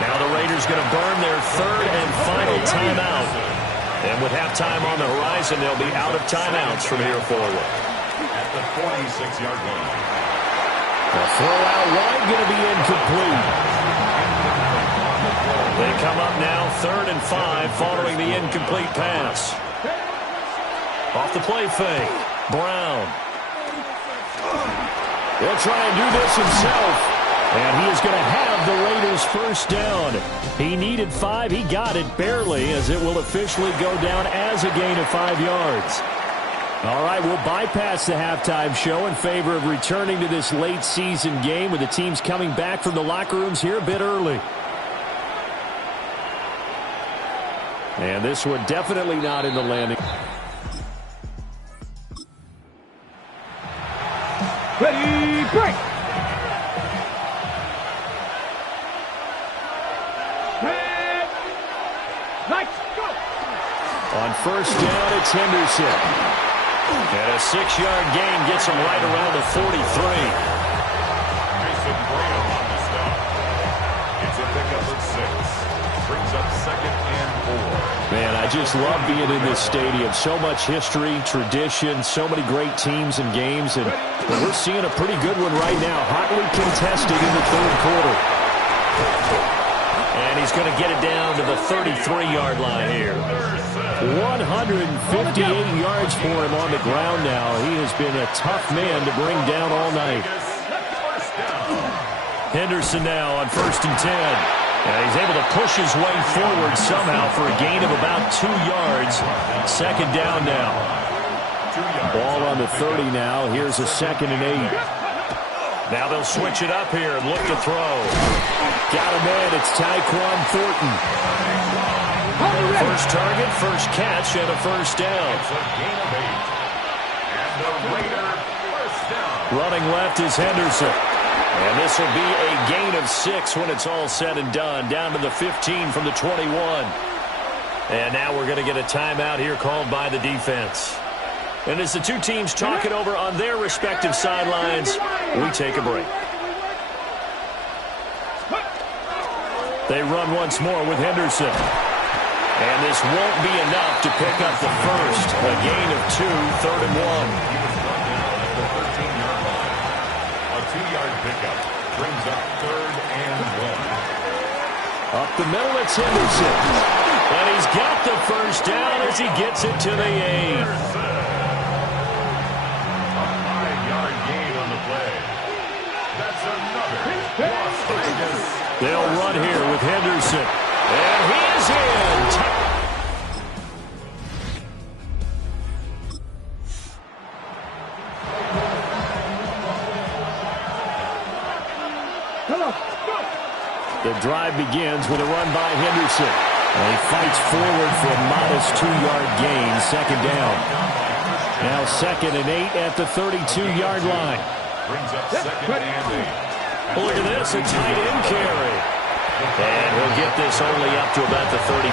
Now the Raiders going to burn their 3rd and final timeout. And with halftime on the horizon, they'll be out of timeouts from here forward. At the 46-yard line. The throw out wide going to be incomplete. They come up now 3rd and 5 following the incomplete pass. Off the play fake. Brown. He'll try and do this himself. And he is going to have the Raiders first down. He needed 5. He got it barely, as it will officially go down as a gain of 5 yards. All right, we'll bypass the halftime show in favor of returning to this late season game with the teams coming back from the locker rooms here a bit early. And this one definitely not in the landing. Ready, break! Let's go! On first down, it's Henderson. And a 6-yard gain gets him right around the 43. Mason Graham on the stop. It's a pickup of 6. Brings up 2nd and 4. Man, I just love being in this stadium. So much history, tradition, so many great teams and games. And we're seeing a pretty good one right now. Hotly contested in the 3rd quarter. And he's going to get it down to the 33-yard line here. 158 yards for him on the ground now. He has been a tough man to bring down all night. Henderson now on 1st and 10. And he's able to push his way forward somehow for a gain of about 2 yards. 2nd down now. Ball on the 30 now. Here's a 2nd and 8. Now they'll switch it up here and look to throw. Got him in. It's Tyquan Thornton. First target, first catch, and a first down. Running left is Henderson. And this will be a gain of 6 when it's all said and done. Down to the 15 from the 21. And now we're going to get a timeout here called by the defense. And as the two teams talk it over on their respective sidelines, we take a break. They run once more with Henderson. And this won't be enough to pick up the first. A gain of 2, 3rd and 1. A 2-yard pickup brings up 3rd and 1. Up the middle, it's Henderson. And he's got the first down as he gets it to the 8. A 5-yard gain on the play. That's another Las Vegas. They'll run here with Henderson. And he is in. The drive begins with a run by Henderson. And he fights forward for a modest 2-yard gain, 2nd down. Now 2nd and 8 at the 32-yard line. Brings up 2nd and 8. Look at this, a tight end carry. And he'll get this only up to about the 35.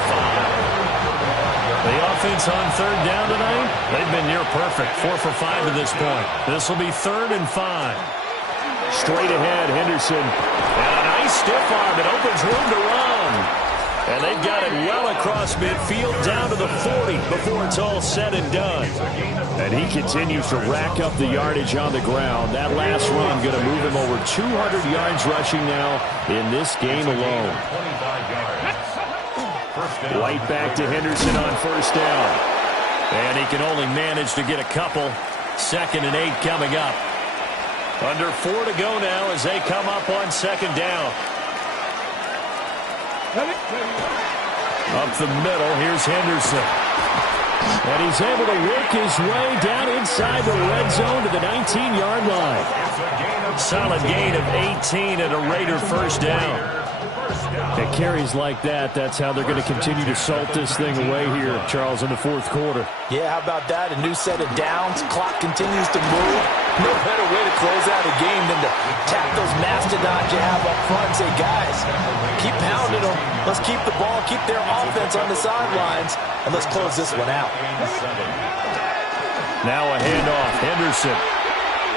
The offense on 3rd down tonight, they've been near perfect, 4 for 5 to this point. This will be 3rd and 5. Straight ahead, Henderson. And a nice stiff arm. It opens room to run. And they've got it well across midfield down to the 40 before it's all said and done. And he continues to rack up the yardage on the ground. That last run going to move him over 200 yards rushing now in this game alone. Right back to Henderson on first down. And he can only manage to get a couple. 2nd and 8 coming up. Under 4 to go now as they come up on 2nd down. Up the middle, here's Henderson. And he's able to work his way down inside the red zone to the 19-yard line. Solid gain of 18 and a Raider first down. It carries like that. That's how they're going to continue to salt this thing away here, Charles, in the 4th quarter. Yeah, how about that? A new set of downs. Clock continues to move. No better way to close out a game than to tap those mastodons you have up front and say, guys, keep pounding them. Let's keep the ball, keep their offense on the sidelines, and let's close this one out. Now a handoff. Henderson.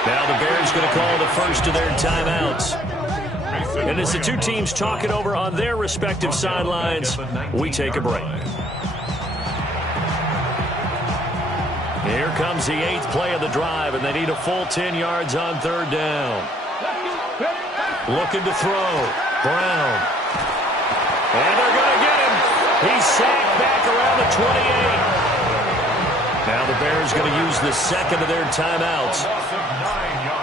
Now the Bears going to call the first of their timeouts. And as the two teams talk it over on their respective sidelines, we take a break. Here comes the 8th play of the drive, and they need a full 10 yards on 3rd down. Looking to throw. Brown. And they're going to get him. He's sacked back around the 28. Now the Bears going to use the second of their timeouts.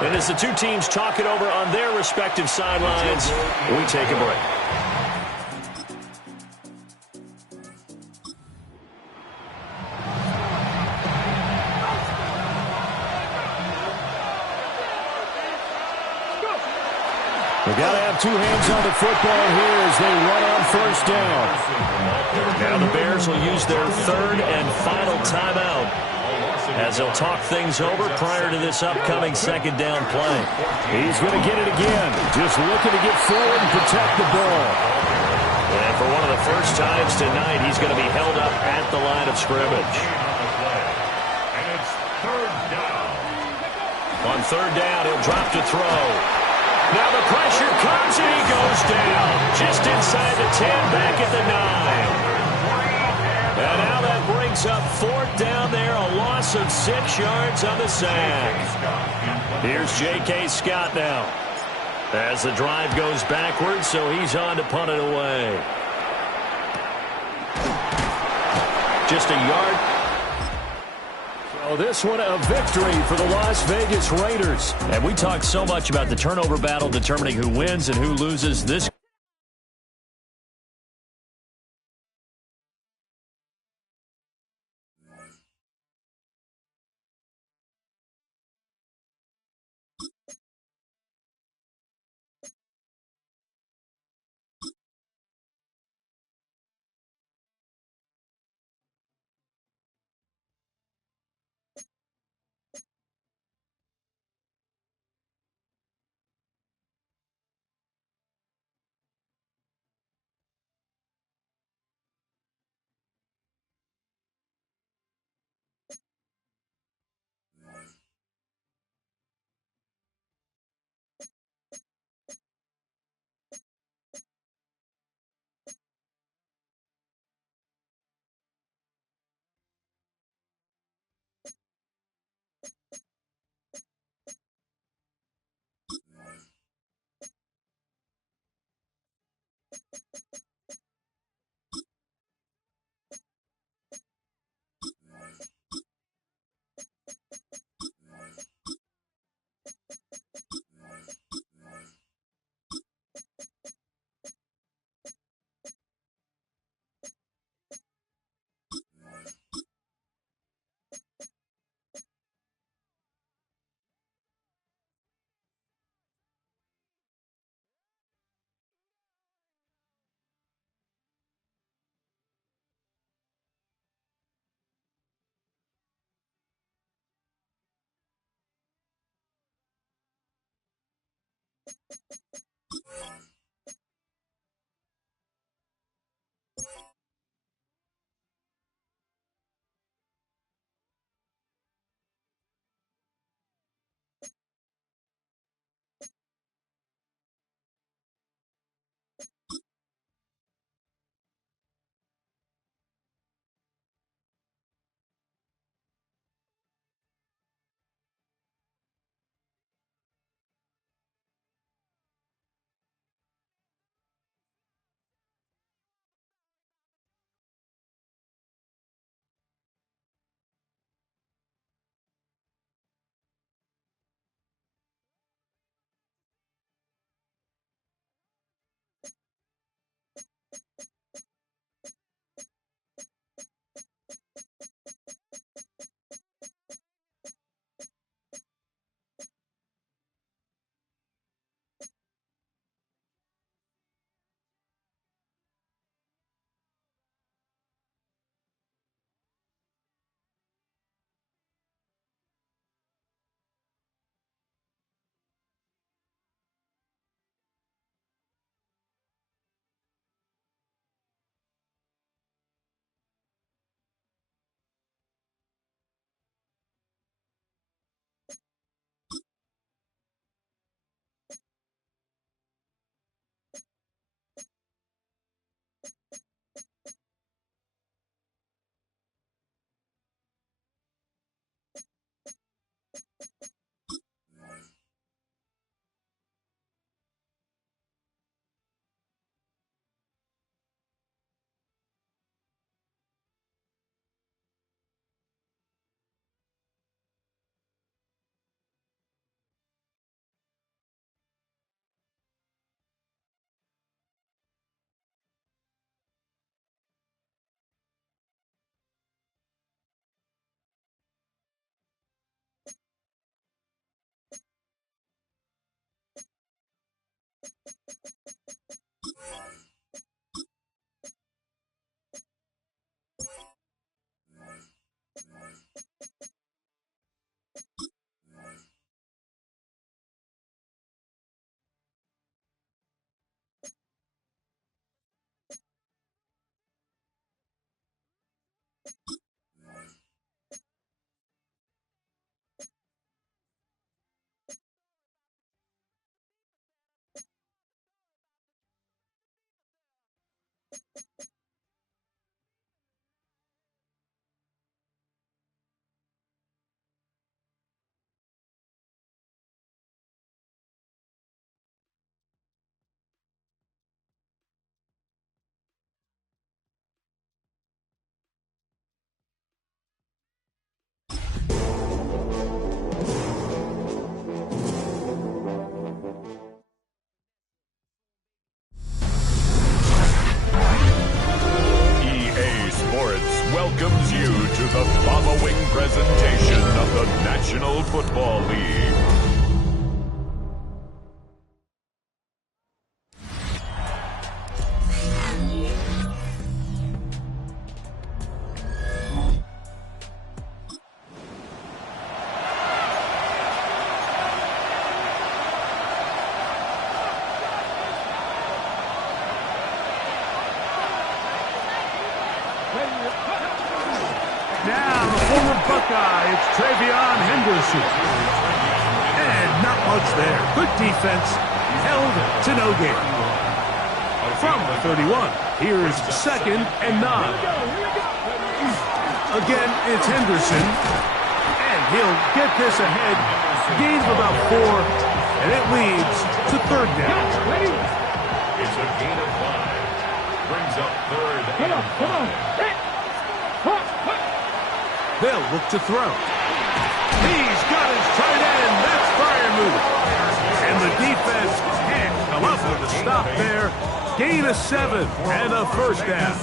And as the two teams talk it over on their respective sidelines, we take a break. They've got to have two hands on the football here as they run on first down. Now the Bears will use their third and final timeout as they'll talk things over prior to this upcoming second down play. He's going to get it again. Just looking to get forward and protect the ball. And for one of the first times tonight, he's going to be held up at the line of scrimmage. And it's third down. On third down, he'll drop to throw. Now the pressure comes and he goes down. Just inside the 10, back at the 9. And now that brings up fourth down there, a loss of 6 yards on the sack. Here's J.K. Scott now. As the drive goes backwards, so he's on to punt it away. Just a yard. So this one a victory for the Las Vegas Raiders. And we talk so much about the turnover battle determining who wins and who loses. This guy, it's Travion Henderson. And not much there. Good defense, held to no gain. From the 31, here's 2nd and 9. Again, it's Henderson. And he'll get this ahead. Gain of about 4, and it leads to 3rd down. It's a gain of 5. Brings up 3rd and 5. They'll look to throw. He's got his tight end. That's fire move. And the defense can't come up with a stop there. Gain of 7 and a 1st down.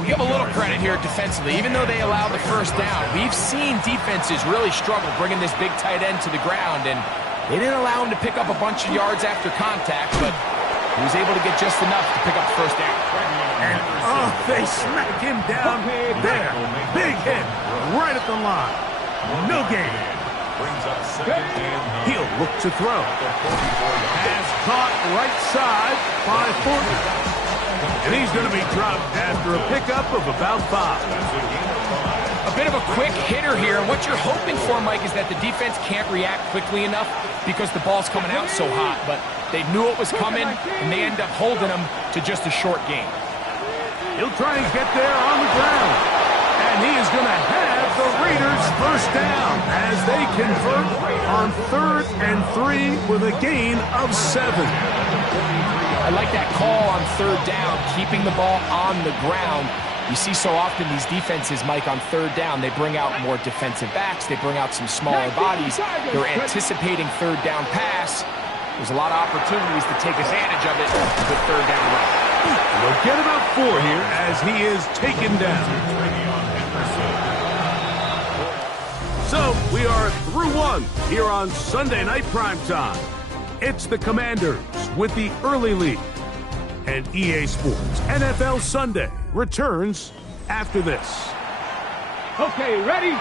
We give a little credit here defensively. Even though they allowed the 1st down, we've seen defenses really struggle bringing this big tight end to the ground, and they didn't allow him to pick up a bunch of yards after contact, but he was able to get just enough to pick up the 1st down. And, they smack him down there. Big hit right at the line. No gain. He'll look to throw. Has caught right side by Thornton. And he's going to be dropped after a pickup of about 5. A bit of a quick hitter here, and what you're hoping for, Mike, is that the defense can't react quickly enough because the ball's coming out so hot, but they knew it was coming, and they end up holding them to just a short gain. He'll try and get there on the ground. And he is going to have the Raiders 1st down as they convert on 3rd and 3 with a gain of 7. I like that call on 3rd down, keeping the ball on the ground. You see so often these defenses, Mike, on 3rd down, they bring out more defensive backs. They bring out some smaller bodies. They're anticipating 3rd down pass. There's a lot of opportunities to take advantage of it with 3rd down run. They'll get about 4 here as he is taken down. So we are through 1 here on Sunday Night Primetime. It's the Commanders with the early lead. And EA Sports NFL Sunday returns after this. Okay, ready?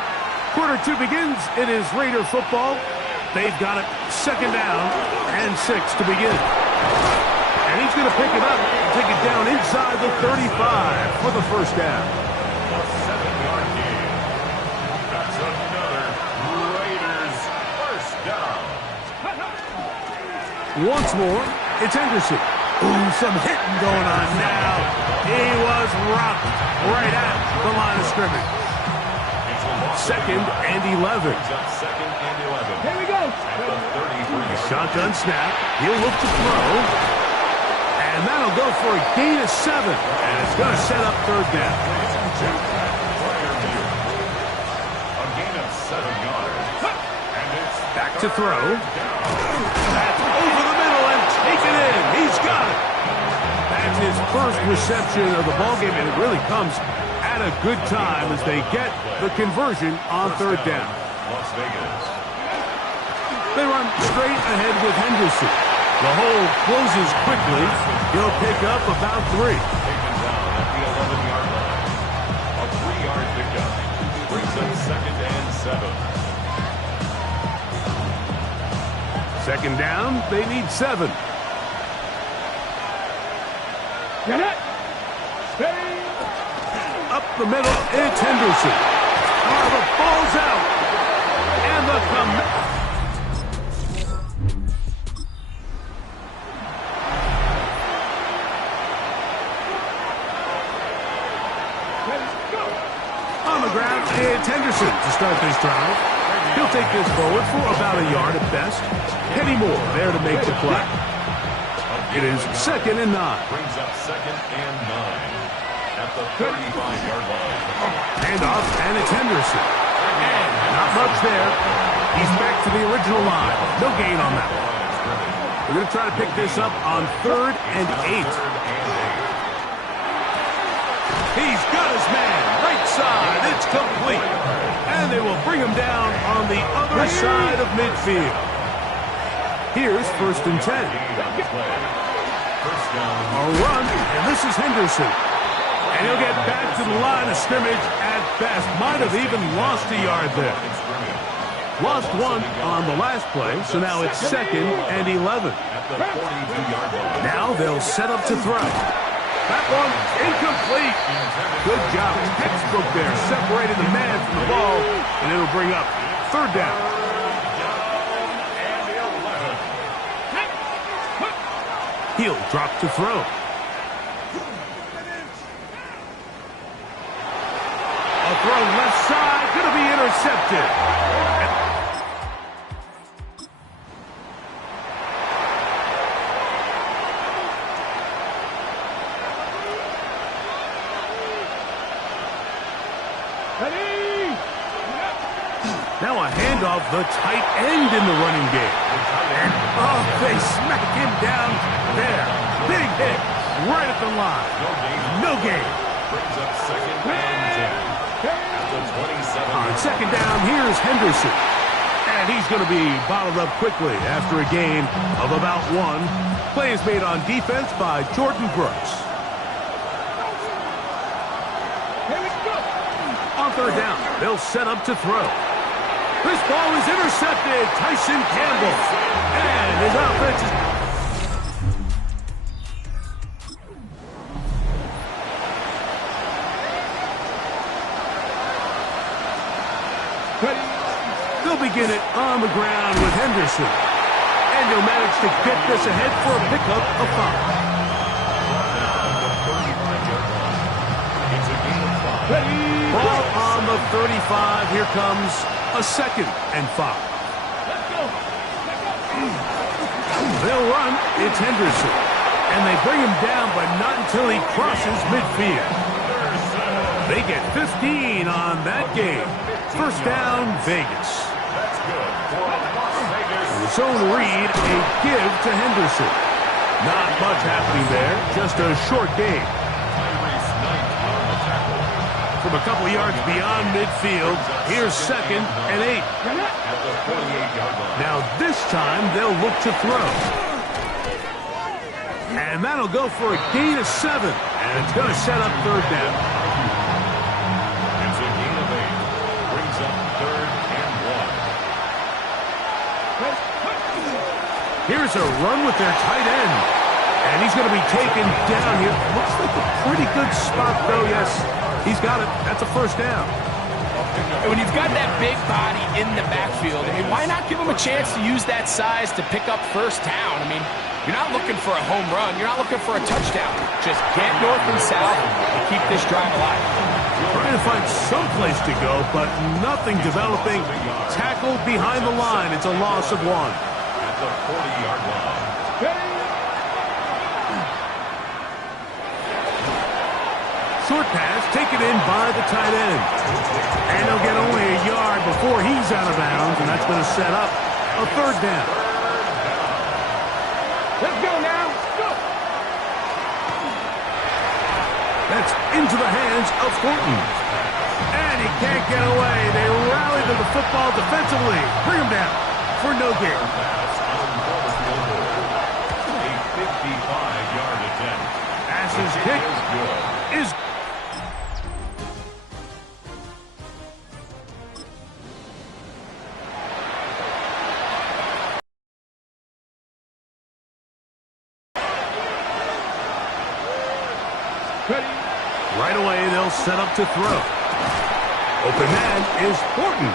Quarter 2 begins. It is Raider football. They've got it 2nd down and 6 to begin. And he's going to pick it up, take it down inside the 35 for the 1st down. A 7-yard gain. That's another Raiders 1st down. Once more, it's Henderson. Ooh, some hitting going on now. He was rocked right at the line of scrimmage. 2nd and 11. Here we go. Shotgun snap. He'll look to throw. And that'll go for a gain of 7. And it's going to set up 3rd down. A gain of 7 yards. And it's back to throw. That's over the middle and taken in. He's got it. That's his first reception of the ballgame, and it really comes at a good time as they get the conversion on 3rd down. Las Vegas. They run straight ahead with Henderson. The hole closes quickly. He'll pick up about 3. Taken down at the 11-yard line. A 3-yard pickup. Brings up 2nd and 7. 2nd down, they need 7. Get it. Stay. Up the middle, it's Henderson. Oh, the ball's out. And the on the ground, it's Henderson to start this drive. He'll take this forward for about a yard at best. Kenny Moore there to make the play. It is 2nd and 9. Brings up 2nd and 9 at the 35-yard line. Hand off, and it's Henderson. And not much there. He's back to the original line. No gain on that one. We're going to try to pick this up on 3rd and 8. He's got his man. Right side. It's complete. And they will bring him down on the other side of midfield. Here's 1st and 10. A run, and this is Henderson. And he'll get back to the line of scrimmage at best. Might have even lost a yard there. Lost 1 on the last play, so now it's 2nd and 11. Now they'll set up to throw. That one incomplete. Good job. Textbook there, separating the man from the ball, and it'll bring up third down. He'll drop to throw. A throw left side, going to be intercepted. Now a handoff, the tight end in the running game. And, oh, they smack him down there. Big hit right at the line. No gain. Brings up second and 10. At the 27. On second down, here's Henderson. And he's going to be bottled up quickly after a gain of about 1. Play is made on defense by Jordan Brooks. On third down, they'll set up to throw. This ball is intercepted. Tyson Campbell. And his offense is... They'll begin it on the ground with Henderson. And he'll manage to get this ahead for a pickup of 5. Ball on the 35. Here comes a second and 5. They'll run. It's Henderson. And they bring him down, but not until he crosses midfield. They get 15 on that game. First down, Vegas. The zone read, a give to Henderson. Not much happening there, just a short game. From a couple yards beyond midfield, here's second and 8. Now this time they'll look to throw. And that'll go for a gain of 7. And it's going to set up third down. It's a gain of 8. Brings up third and 1. Here's a run with their tight end. And he's going to be taken down here. Looks like a pretty good spot, though. Yes, he's got it. That's a first down. When you've got that big body in the backfield, I mean, why not give him a chance to use that size to pick up first down? I mean, you're not looking for a home run. You're not looking for a touchdown. Just get north and south and keep this drive alive. Trying to find some place to go, but nothing developing. Tackled behind the line. It's a loss of 1. At the 40-yard line. Short pass taken in by the tight end. And he'll get only a yard before he's out of bounds, and that's going to set up a third down. Let's go now. Go. That's into the hands of Thornton. And he can't get away. They rally to the football defensively. Bring him down for no gain. A 55-yard attempt. Pass's kick is right away. They'll set up to throw. Open man is Thornton.